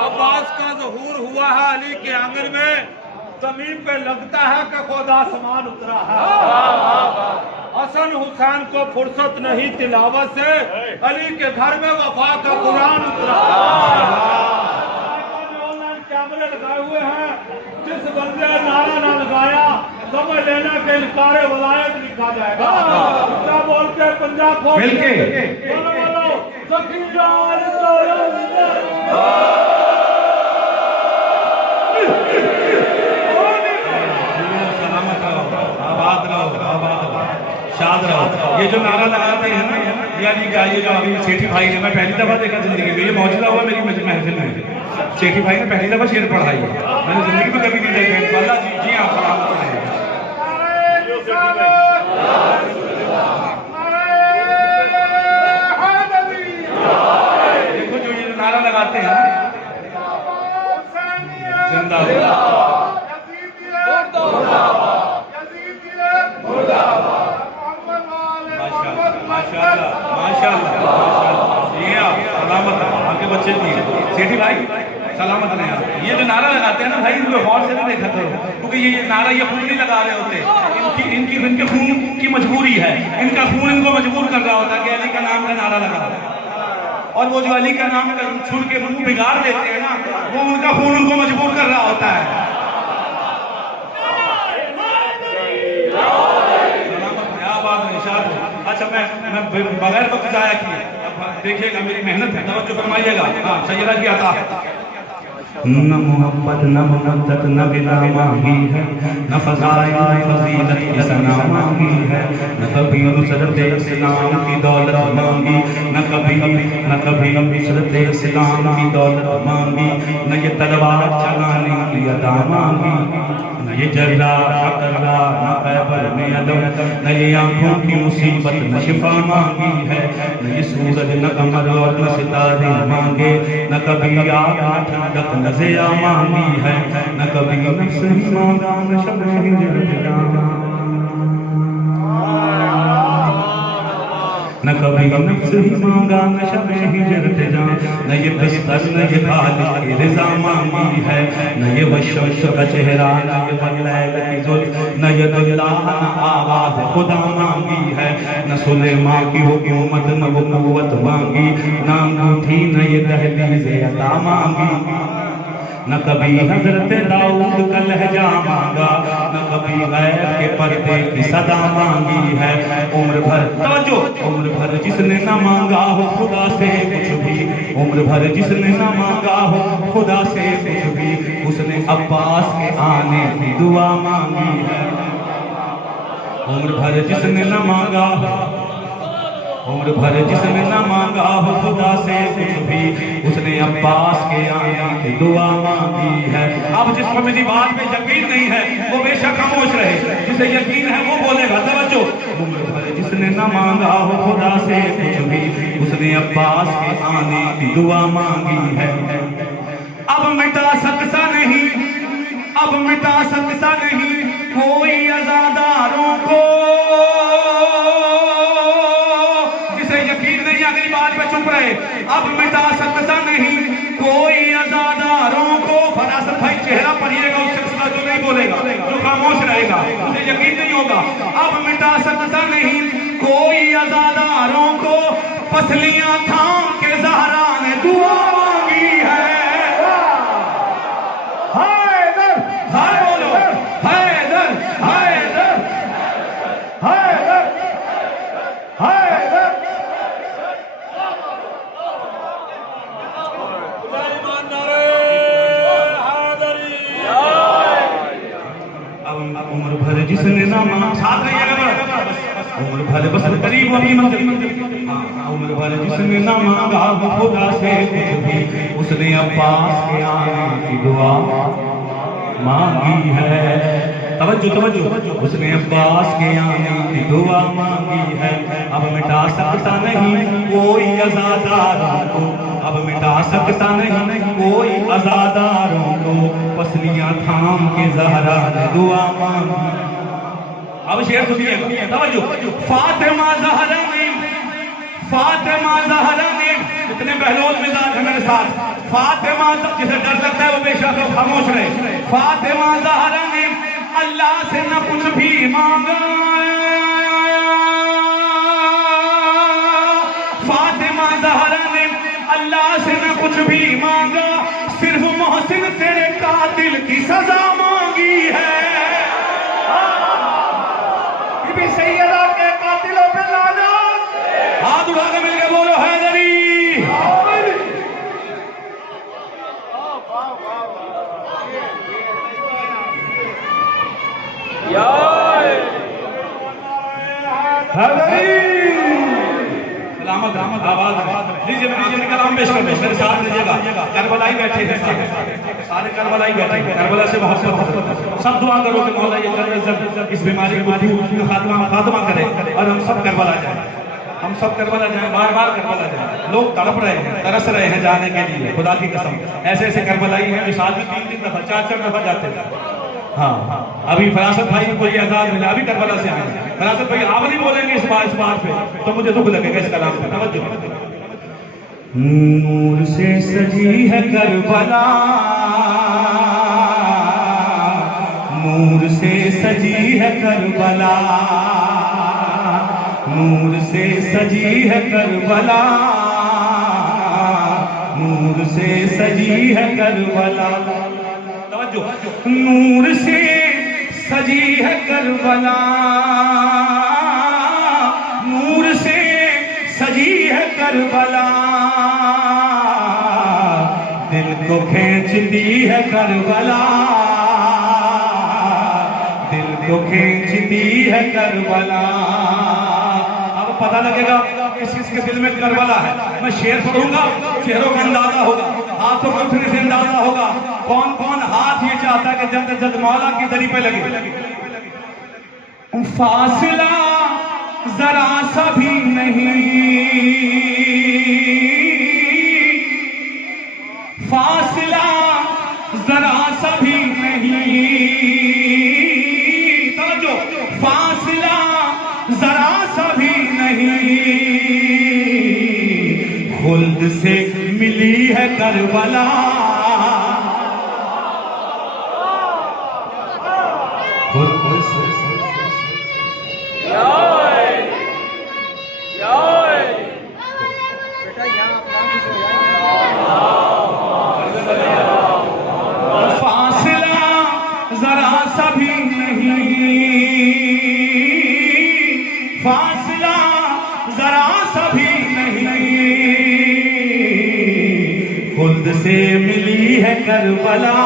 अब्बास का ज़हूर हुआ है अली के आंगन में। जमीन पे लगता है कि खुद आसमान उतरा है। हसन हुसैन को फुर्सत नहीं तिलावत से, अली के घर में वफा का कुरान उतरा। ऑनलाइन कैमरे लगाए हुए हैं, जिस बंदे नारा ना लगाया समझ लेना कि इनकार वलायत लिखा जाएगा। क्या बोलते पंजाब बोलो सखीयार सलामत रहो, आबाद रहो, शाद रहो। ये जो नारा लगाते हैं ना, यानी क्या, ये जो अभी सेठी भाई ने, मैं पहली दफा देखा जिंदगी में, ये मौजूदा हुआ मेरी महफिल में। सेठी भाई ने पहली दफा शेर पढ़ाई है, मैंने जिंदगी में कभी नहीं देखा। अल्लाह जी जी हाँ, सलामत रहे। देखो जो ये नारा लगाते हैं, सलामत आपके बच्चे भी सेठी भाई सलामत रहे आप। ये जो नारा लगाते हैं ना भाई, इनको गौर से नहीं देखा करो, क्योंकि ये नारा ये खुद नहीं लगा रहे होते, इनके खून की मजबूरी है, इनका खून इनको मजबूर कर रहा होता है कि अली का नाम का नारा लगा। और वो जो अली का नाम छुड़ के मुंह बिगाड़ देते हैं ना, वो उनका खून उनको मजबूर कर रहा होता है। अच्छा मैं बगैर वक्त जाया किए, देखिएगा मेरी मेहनत है, तवज्जो फरमाइएगा। हाँ, सैयदा की आता न मोहब्बत न मुनद्दत न बिना मांगी है, न फज़ाइल फजीलत की सना मांगी है, न कभी नुसरत इस्लाम की दौलत मांगी, न कभी नुसरत इस्लाम की दौलत मांगी, न ये तलवार चलाने की अदा मांगी, न ये जर्रा न कर्रा न खैबर में अदम, न ये आंखों की मुसीबत न शिफा मांगी है, न ये सूरज न कमर और न सितारे मांगे, न कभी आग न ठंडक न ज़िया मांगी है, न कभी नफ्स ही मांगा न शब ही न कभी नफ्स ही मांगा न शब हिजर जा, न ये दस्तक न ये खालिक की रज़ा मांगी है, न ये वशवश का चेहरा न ये वलैल की जुल्फ, न ये अल्लाह न आवाज़ खुदा मांगी है, न सुलेमान की हुकूमत न वो कुव्वत मांगी, न अंगूठी न ये दहलीज़ अता मांगी, न कभी हजरत दाऊद का लहजा मांगा, न कभी गैर के पर्दे की सदा मांगी है। उम्र भर तवज्जो, उम्र भर जिसने न मांगा हो खुदा से कुछ भी, उम्र भर जिसने न मांगा हो खुदा से कुछ भी, उसने अब्बास के आने की दुआ मांगी है। उम्र भर जिसने न मांगा, उम्र भर जिसने न मांगा हो खुदा से कुछ भी, उसने अब्बास के आने की दुआ मांगी है। अब जिसको मेरी बात में यकीन नहीं है वो बेशक खामोश रहे, जिसे यकीन है वो बोलेगा। तवज्जो, उम्र भर जिसने न मांगा हो खुदा से कुछ भी, उसने अब्बास के आने की दुआ मांगी है। अब मिटा सकता नहीं, अब मिटा सकता नहीं कोई अज़ादारों को, अगली बात पे चुप रहे। अब मिटा सकता नहीं कोई अज़ादारों को। फरासत भाई चेहरा पढ़िएगा उस शख्स का जो नहीं बोलेगा, जो खामोश रहेगा, उसे यकीन नहीं होगा। अब मिटा सकता नहीं कोई अज़ादारों को, पसलियां थाम के ज़हरा ने दुआ मांगी है। हैदर, हाय बोलो हैदर, हैदर, हैदर, हैदर। उम्र भर जिसने ना मांगा, साथ रहिएगा, उम्र भर बस करीब अभी मंजिल। उम्र भर जिसने ना मांगा खुदा से कुछ भी, उस उसने अब्बास के आने की दुआ मांगी है। तवज्जो तवज्जो, उसने अब्बास के आने की दुआ मांगी है। अब मिटा सकता नहीं कोई अज़ादारों को, अब मिटा सकता नहीं कोई अज़ादारों को, पसलियां थाम के ज़हरा ने दुआ मांगी। अब शेर सुनिएगा, तवज्जो। फातिमा ज़हरा ने, फातिमा ज़हरा ने, इतने बहलोल मिजाज है मेरे साथ। फातिमा, जिसे डर लगता है वो बेशक खामोश रहे। फातिमा ज़हरा ने अल्लाह से न कुछ भी मांगा, फातिमा ज़हरा ने अल्लाह से न कुछ भी मांगा, सिर्फ मोहसिन तेरे कातिल की सजा मांगी है। बीबी सैयदा के कातिलों पे लानत। हाथ उठा के मिलकर बोलो हैदरी। सलामत रहमत आवाज लीजिए, लीजिए कलाम पेश कर मेरे साथ लीजिएगा। करबलाई बैठे हैं सारे करबलाई बैठे हैं, करबला से मोहब्बत। सब दुआ करो कि मौला ये करबला इस बीमारी को दूर खात्मा करे और हम सब करबला जाए, हम सब करबला जाए, बार बार करबला जाए। लोग तड़प रहे हैं, तरस रहे हैं जाने के लिए, खुदा की कसम। ऐसे ऐसे करबलाई हैं जो साल में 3-3 दफा 4-4 दफा जाते हैं। हाँ, अभी फरासत भाई को कोई आजाद मिला, अभी करबला से आए। फरासत भाई आप नहीं बोलेंगे इस बात पे तो मुझे दुख लगेगा इस कलाम पे। तवज्जो। नूर से सजी है करबला, नूर से सजी है करबला, नूर से सजी है करबला, नूर से सजी है करबला। नूर से सजी है करबला, नूर से सजी है करबला, दिल को खींचती है करबला, दिल को खींचती है करबला। अब पता लगेगा किस किस के दिल में करबला है। मैं शेर पढ़ूंगा, चेहरों का अंदाजा होगा, हाथों को उठने से अंदाजा होगा कौन कौन हाथ ये चाहता है कि जल्द से जल्द मौला की दरी पे लगे। फासला जरा सा भी नहीं, फासला जरा सा भी नहीं, समझो फासला जरा सा भी नहीं, खुल्द से मिली है करबला, फासला जरा सा भी नहीं, फासला जरा सा भी नहीं, खुद से मिली है करबला,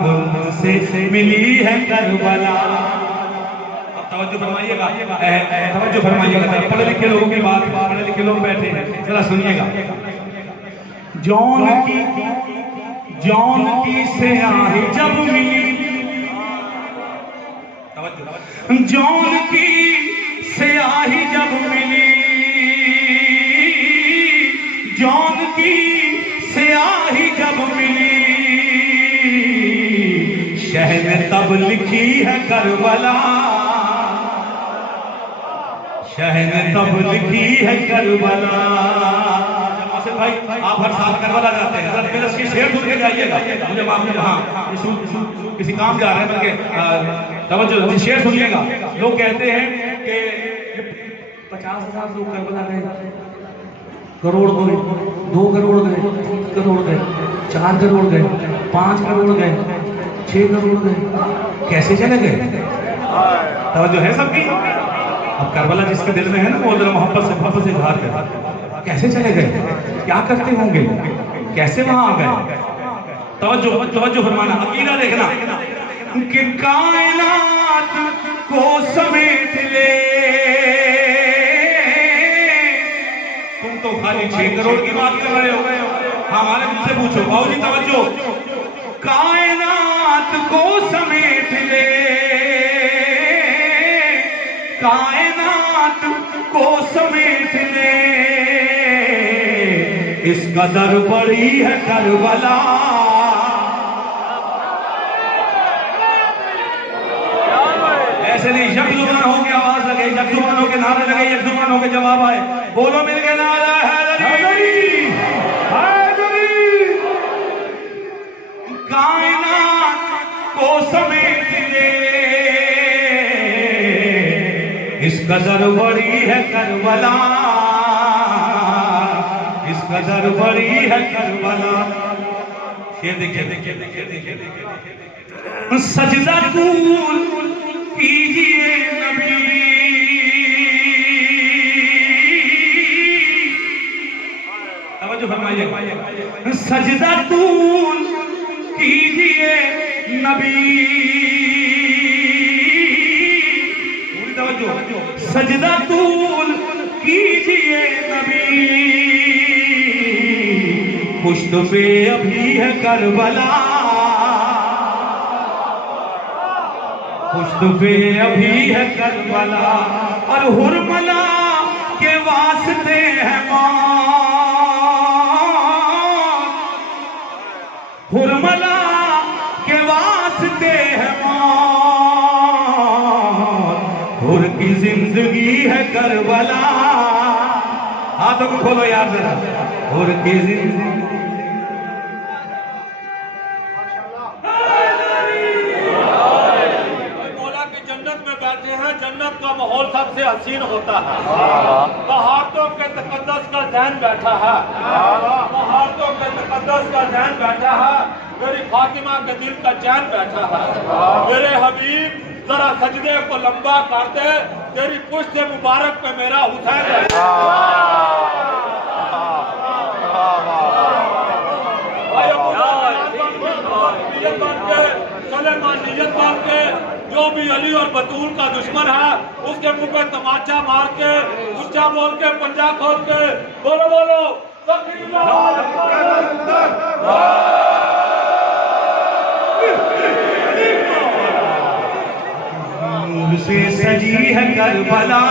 खुद से मिली है करबला। तवज्जो फरमाइएगा, तवज्जो फरमाइएगा। पढ़े लिखे लोगों की बात, पढ़े लिखे लोग बैठे हैं, जरा सुनिएगा। जौन की स्याही जब मिली, जौन की स्याही जब मिली, जौन की स्याही जब मिली, शहर ने तब लिखी है करबला, शहर ने तब लिखी है करबला। भाई आप हर साल करबला जाते हैं, मेरे इसकी शेर सुन के जाइएगा, मुझे माफ कीजिए। हाँ, किसी काम जा रहे हैं, बल्कि तवज्जो शेर सुनिएगा। लोग कहते हैं कि 50,000 लोग करबला गए, करोड़ गए, 2 करोड़ गए, 3 करोड़ गए, 4 करोड़ गए, 5 करोड़ गए, 6 करोड़ गए, कैसे चले गए? तवज्जो है सबकी। अब करबला जिसके दिल में है ना, वो जरा मोहब्बत से इजहार करे, कैसे चले गए, क्या करते होंगे, कैसे वहां आ गए? तवज्जो फरमाना, अकीदा देखना कि कायनात को समेट ले, तुम तुम तो खाली 6 करोड़ की बात कर रहे हो। हमारे मुझसे पूछो बाबूजी तवज्जो। कायनात को समेट ले, कायनात को समेट ले, इस कदर बड़ी है करबला। ऐसे नहीं, यकजुबान हो के आवाज लगे, यकजुबान हो के नारे लगे, यकजुबान हो के जवाब आए। बोलो मिल के नारा हैदरी, हैदरी। कायनात को समेट ले, इस कदर बड़ी है करबला, इस कदर बड़ी है करबला। ये देखिए देखिए देखिए देखिए, सजदा कूल कीजिए नबी, तवज्जो फरमाइए। सजदा कूल कीजिए नबी, पूरी तवज्जो। सजदा कूल कीजिए नबी, पुश्त पे अभी है करबला, पुश्त पे अभी है करबला। और हुरमला के वास्ते है मौत, हुरमला के वास्ते है मौत, हुर की जिंदगी है करबला। हाथों को खोलो यार जरा, हुर की जिंदगी। जन्नत का माहौल सबसे हसीन होता है। पहाड़ों के तकद्दस का ज़हन बैठा है, पहाड़ों के तकद्दस का ज़हन बैठा है, मेरी फातिमा के दिल का चैन बैठा है। मेरे हबीब जरा सजदे को लंबा कर दे, तेरी पुश्त मुबारक पे मेरा हुसैन है। नियत बात के जो भी अली और बतूल का दुश्मन है उसके मुंह पे तमाचा मार के ऊंचा बोल के पंजा खोल के बोलो बोलो से सजी है करबला,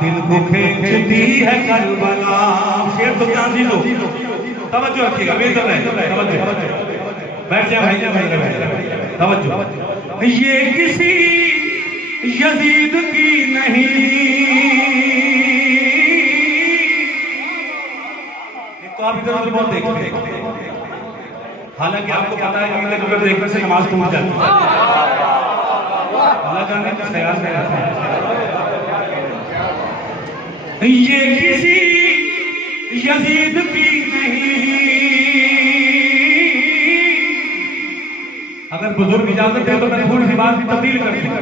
दिल को खींचती है करबला। शेर तो क्या जी लो, तवज्जो रखिएगा, तवज्जो, बैठ जाए भाई, तवज्जो। ये किसी यजीद की नहीं, तो आप इधर उधर बहुत देखते हैं, हालांकि आपको पता है कि इधर उधर देखने से नमाज टूट जाती है। अल्लाह जाने का ख्याल नहीं रखता। ये किसी यजीद की नहीं, अगर बुजुर्ग इजाजत है तो मैं थोड़ी सी बात तब्दील कर दूं।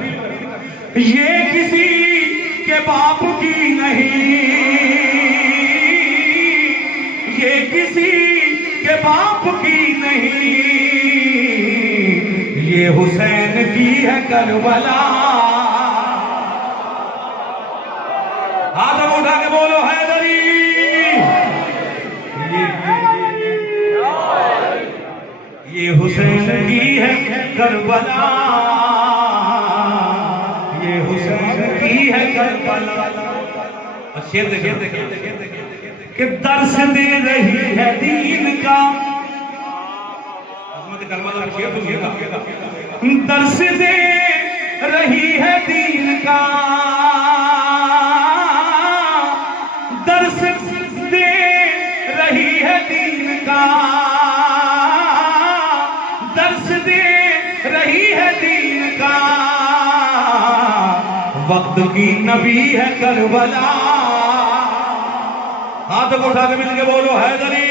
ये किसी के बाप की नहीं, ये किसी के बाप की नहीं, ये हुसैन की है करबला। हाथ उठा के बोलो हैदरी। ये हुसैन की है करबला, ये हुसैन की है करबला। और शेर देखिए कि दर्श दे रही है दीन का, दर्श दे रही है दीन का, दर्श दे रही है दीन का, दर्श दे रही है दीन का। वक्त की नबी है करबला। हाथ को उठा के मिल के बोलो हैदरी।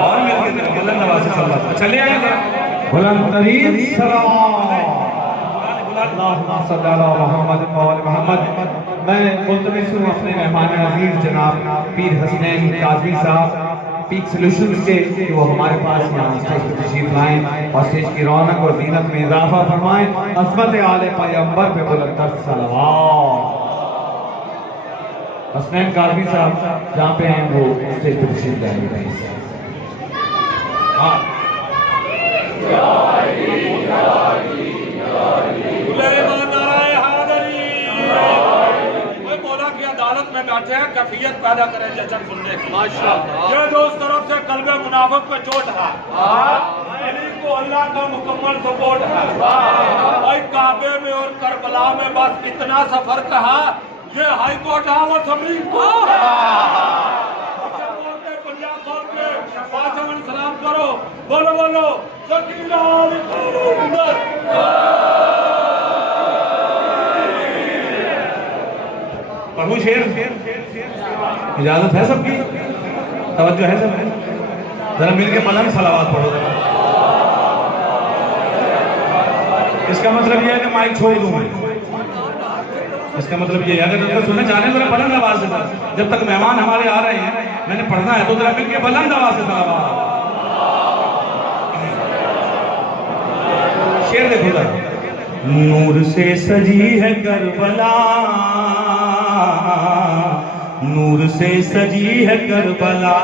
और मिलके बुलंद आवाज से सल्लल्लाहु चले आएंगे बुलंद तरीन मोहम्मद। मैं मुल्तमिस हूँ अपने मेहमान अजीज जनाब पीर हसनैन काज़ी साहब पीक सॉल्यूशंस के कि वो हमारे पास यहाँ स्टेज पर तशरीफ लाएं और स्टेज की रौनक और जीनत में इजाफा फरमाएं। अज़मत आले पैगंबर पे बुलंद सलावत। हसनैन काज़मी साहब जहाँ पे हैं वो स्टेज पर तशरीफ लाएंगे। हाँ अदालत में बैठे हैं, कैफियत पैदा करें जश्न सुनने की। ये दोस्त तरफ से कल्बे मुनाफिक पे चोट है, अली को अल्लाह का मुकम्मल सपोर्ट है। भाई काबे में और करबला में बस इतना सा फर्क है, ये हाई कोर्ट है वो सुप्रीम कोर्ट। पंजाब कोर्ट में पांचवन सलाम करो, बोलो बोलो सकीना प्रभु शेर इजाजत है सबकी, तवज्जो है सब, जरा मिलके पलंग सलावत पढ़ो। इसका मतलब यह है कि माइक छोड़ दूं मैं, इसका मतलब ये है अगर तो सुनने जाने जरा बुलंद आवाज से, जब तक मेहमान हमारे आ रहे हैं मैंने पढ़ना है तो जरा मिलके बुलंद आवाज से सलावत। शेर देखो जरा। नूर से सजी है करबला, नूर से सजी है करबला,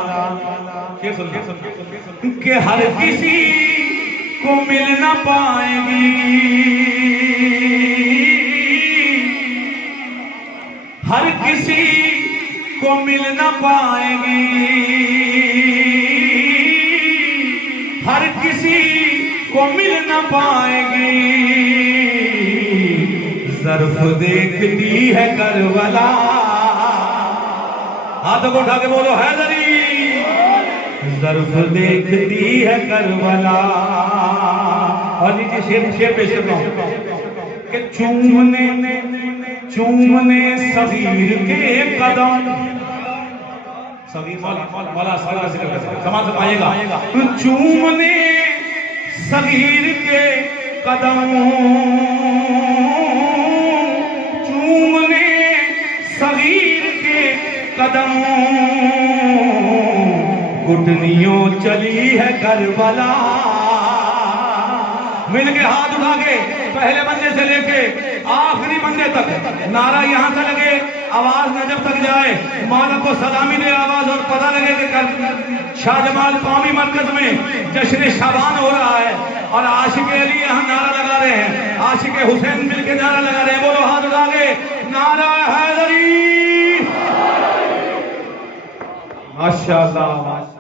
कि हर किसी को मिल न पाएगी, हर किसी को मिल न पाएगी, हर किसी को मिल न पाएगी। ज़र्फ देखती है करबला, हाथों को उठा के बोलो हैदरी। ज़र्फ देखती है करबला। और नीचे शेर शेर पेश करता हूं कि चूमने सगीर के कदम, सगीर मौला सगीर का जिक्र करते समाज से पाएगा। चूमने सगीर के कदम, चूमने सगीर के कदम, घुटनियों चली है करबला। मिलके हाथ उठा के पहले बंदे से लेके आखिरी बंदे तक नारा यहां से लगे, आवाज नजर तक जाए, मौला को सलामी दे आवाज और पता लगे कि शाहजमाल कौमी मरकज में जश्न शाबान हो रहा है और आशिक अली यहां नारा लगा रहे हैं, आशिक हुसैन मिलके नारा लगा रहे हैं। बोलो हाथ उठा के नारा हैदरी। माशाअल्लाह।